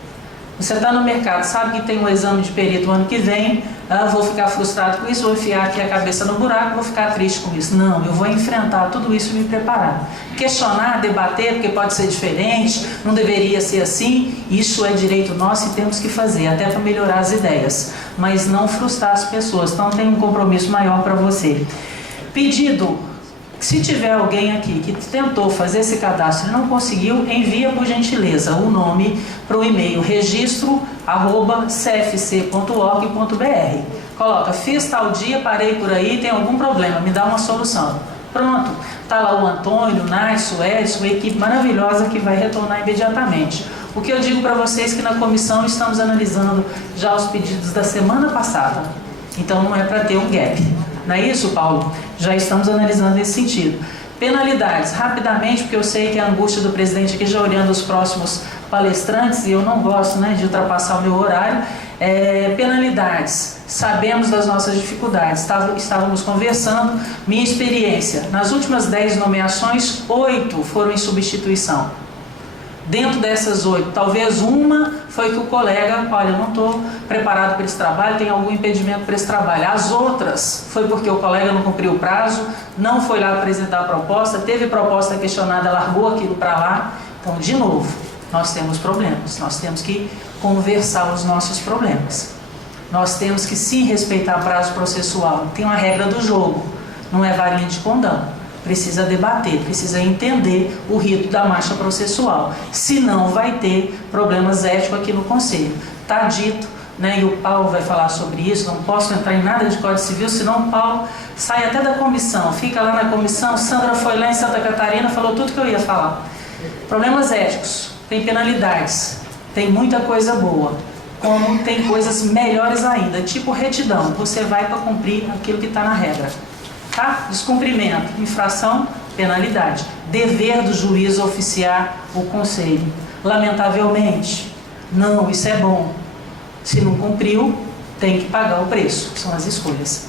Você está no mercado, sabe que tem um exame de perito ano que vem, vou ficar frustrado com isso, vou enfiar aqui a cabeça no buraco, vou ficar triste com isso. Não, eu vou enfrentar tudo isso e me preparar. Questionar, debater, porque pode ser diferente, não deveria ser assim, isso é direito nosso e temos que fazer, até para melhorar as ideias, mas não frustrar as pessoas. Então tem um compromisso maior para você. Pedido: se tiver alguém aqui que tentou fazer esse cadastro e não conseguiu, envia por gentileza o nome para o e-mail registro@cfc.org.br. Coloca: fiz tal dia, parei por aí, tem algum problema, me dá uma solução. Pronto, está lá o Antônio, o Nácio, o Edson, uma equipe maravilhosa que vai retornar imediatamente. O que eu digo para vocês é que na comissão estamos analisando já os pedidos da semana passada, então não é para ter um gap. Não é isso, Paulo? Já estamos analisando nesse sentido. Penalidades, rapidamente, porque eu sei que a angústia do presidente aqui já olhando os próximos palestrantes, e eu não gosto, né, de ultrapassar o meu horário. Penalidades, sabemos das nossas dificuldades, estávamos conversando, minha experiência, nas últimas 10 nomeações, 8 foram em substituição. Dentro dessas 8, talvez uma foi que o colega, olha, eu não estou preparado para esse trabalho, tem algum impedimento para esse trabalho. As outras foi porque o colega não cumpriu o prazo, não foi lá apresentar a proposta, teve proposta questionada, largou aquilo para lá. Então, de novo, nós temos problemas, nós temos que conversar os nossos problemas. Nós temos que sim respeitar prazo processual, tem uma regra do jogo, não é varinha de condão. Precisa debater, precisa entender o rito da marcha processual. Senão vai ter problemas éticos aqui no Conselho. Está dito, né, e o Paulo vai falar sobre isso, não posso entrar em nada de Código Civil, senão o Paulo sai até da comissão, fica lá na comissão. Sandra foi lá em Santa Catarina, falou tudo que eu ia falar. Problemas éticos, tem penalidades, tem muita coisa boa, como tem coisas melhores ainda, tipo retidão, você vai para cumprir aquilo que está na regra. Tá? Descumprimento, infração, penalidade. Dever do juiz oficiar o conselho. Lamentavelmente, não, isso é bom. Se não cumpriu, tem que pagar o preço. São as escolhas.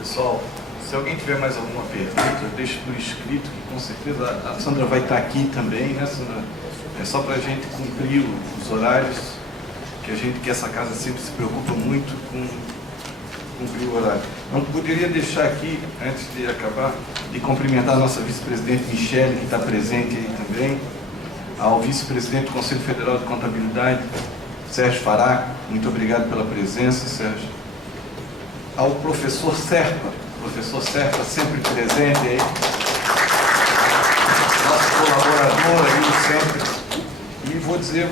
Pessoal, se alguém tiver mais alguma pergunta, deixe por escrito, que com certeza a Sandra vai estar aqui também, né, Sandra? É só para a gente cumprir os horários, que essa casa sempre se preocupa muito com cumprir o horário. Não poderia deixar aqui, antes de acabar, de cumprimentar a nossa vice-presidente Michele, que está presente aí também, ao vice-presidente do Conselho Federal de Contabilidade, Sérgio Fará, muito obrigado pela presença, Sérgio. Ao professor Serpa sempre presente aí, nosso colaborador aí sempre. E vou dizer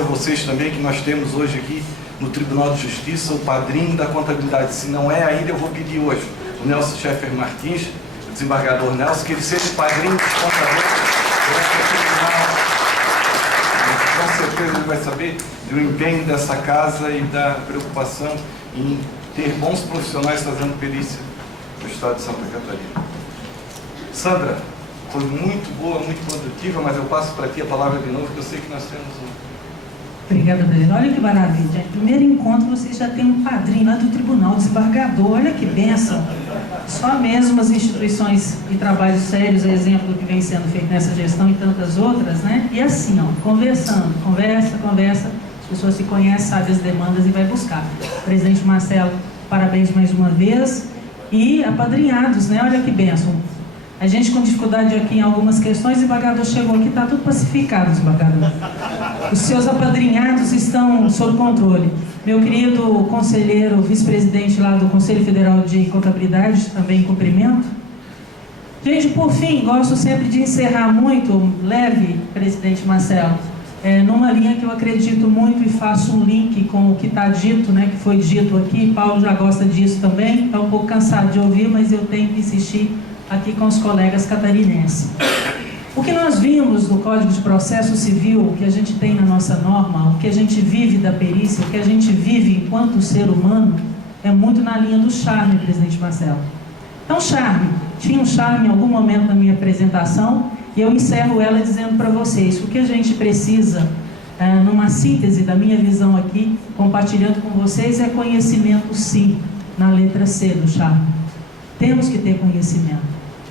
a vocês também que nós temos hoje aqui no Tribunal de Justiça o padrinho da contabilidade. Se não é ainda, eu vou pedir hoje o Nelson Schaeffer Martins, o desembargador Nelson, que ele seja o padrinho dos contadores do tribunal. Com certeza ele vai saber do empenho dessa casa e da preocupação em ter bons profissionais fazendo perícia no estado de Santa Catarina. Sandra, foi muito boa, muito produtiva, mas eu passo para ti a palavra de novo, porque eu sei que nós temos Obrigada, presidente. Olha que maravilha. Primeiro encontro, vocês já têm um padrinho lá do tribunal, desembargador. Olha que bênção. Só mesmo as instituições de trabalho sérios, exemplo do que vem sendo feito nessa gestão e tantas outras, né? E assim, ó, conversando, conversa, as pessoas se conhecem, sabem as demandas e vai buscar. Presidente Marcelo, parabéns mais uma vez. E apadrinhados, né? Olha que bênção. A gente com dificuldade aqui em algumas questões, o desembargador chegou aqui, está tudo pacificado, desembargador. Os seus apadrinhados estão sob controle. Meu querido conselheiro, vice-presidente lá do Conselho Federal de Contabilidade, também cumprimento. Gente, por fim, gosto sempre de encerrar muito leve, presidente Marcelo, numa linha que eu acredito muito e faço um link com o que está dito, né, que foi dito aqui. Paulo já gosta disso também, está um pouco cansado de ouvir, mas eu tenho que insistir aqui com os colegas catarinenses. O que nós vimos no Código de Processo Civil, o que a gente tem na nossa norma, o que a gente vive da perícia, o que a gente vive enquanto ser humano, é muito na linha do charme, presidente Marcelo. Então, charme. Tinha um charme em algum momento na minha apresentação, e eu encerro ela dizendo para vocês, o que a gente precisa numa síntese da minha visão aqui, compartilhando com vocês, é conhecimento, sim, na letra C do charme. Temos que ter conhecimento,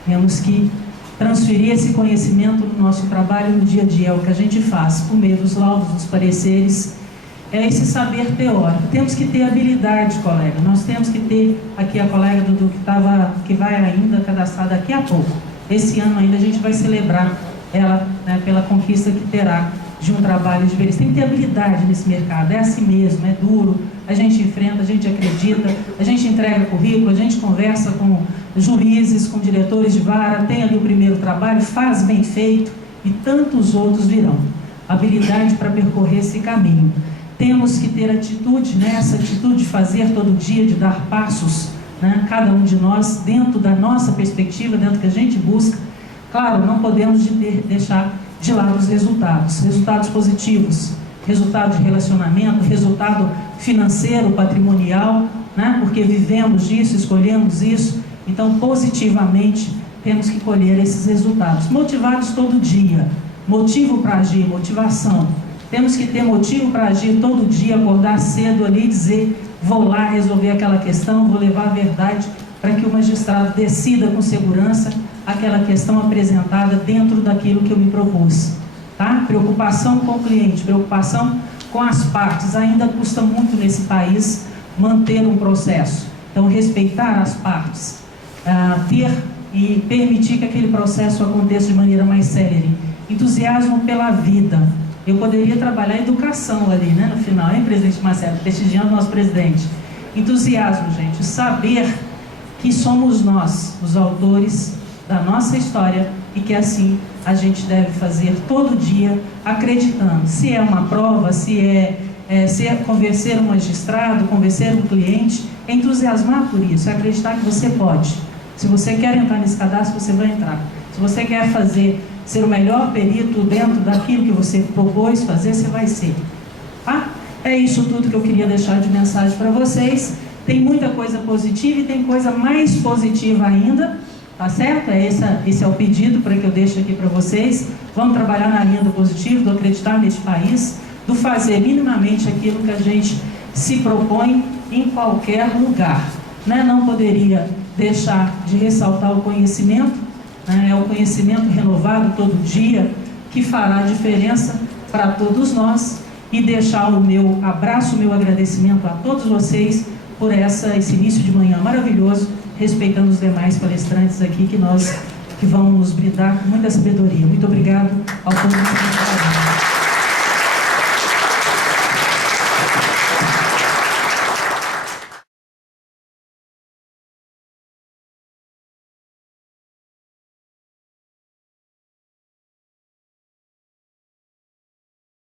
temos que transferir esse conhecimento no nosso trabalho no dia a dia, é o que a gente faz, por meio dos laudos, dos pareceres, é esse saber teórico. Temos que ter habilidade, colega, nós temos que ter, aqui a colega Dudu, que vai ainda cadastrar daqui a pouco, esse ano ainda a gente vai celebrar ela, né, pela conquista que terá de um trabalho de perícia. Tem que ter habilidade nesse mercado, é assim mesmo, é duro, a gente enfrenta, a gente acredita, a gente entrega currículo, a gente conversa com juízes, com diretores de vara, tem ali o primeiro trabalho, faz bem feito e tantos outros virão. Habilidade para percorrer esse caminho. Temos que ter atitude, né? Essa atitude de fazer todo dia, de dar passos, né? Cada um de nós, dentro da nossa perspectiva, dentro do que a gente busca. Claro, não podemos deixar de lado os resultados positivos, resultado de relacionamento, resultado financeiro, patrimonial, né? Porque vivemos disso, escolhemos isso, então positivamente temos que colher esses resultados, motivados todo dia, motivo para agir, motivação, temos que ter motivo para agir todo dia, acordar cedo ali e dizer, vou lá resolver aquela questão, vou levar a verdade para que o magistrado decida com segurança aquela questão apresentada dentro daquilo que eu me propus, tá? Preocupação com o cliente, preocupação com as partes, ainda custa muito nesse país manter um processo, então respeitar as partes, ter e permitir que aquele processo aconteça de maneira mais célere, entusiasmo pela vida. Eu poderia trabalhar educação ali, né, no final, hein, presidente Marcelo, prestigiando o nosso presidente. Entusiasmo, gente, saber que somos nós, os autores da nossa história, e que assim a gente deve fazer todo dia, acreditando. Se é uma prova, se é convencer um magistrado, convencer um cliente, é entusiasmar por isso, é acreditar que você pode. Se você quer entrar nesse cadastro, você vai entrar. Se você quer ser o melhor perito dentro daquilo que você propôs fazer, você vai ser. Tá? É isso tudo que eu queria deixar de mensagem para vocês. Tem muita coisa positiva e tem coisa mais positiva ainda, tá certo? Esse é o pedido para que eu deixe aqui para vocês. Vamos trabalhar na linha do positivo, do acreditar neste país, do fazer minimamente aquilo que a gente se propõe em qualquer lugar, né? Não poderia deixar de ressaltar o conhecimento, né? É o conhecimento renovado todo dia que fará a diferença para todos nós, e deixar o meu abraço, o meu agradecimento a todos vocês por esse início de manhã maravilhoso, respeitando os demais palestrantes aqui que vão nos brindar com muita sabedoria. Muito obrigado ao público.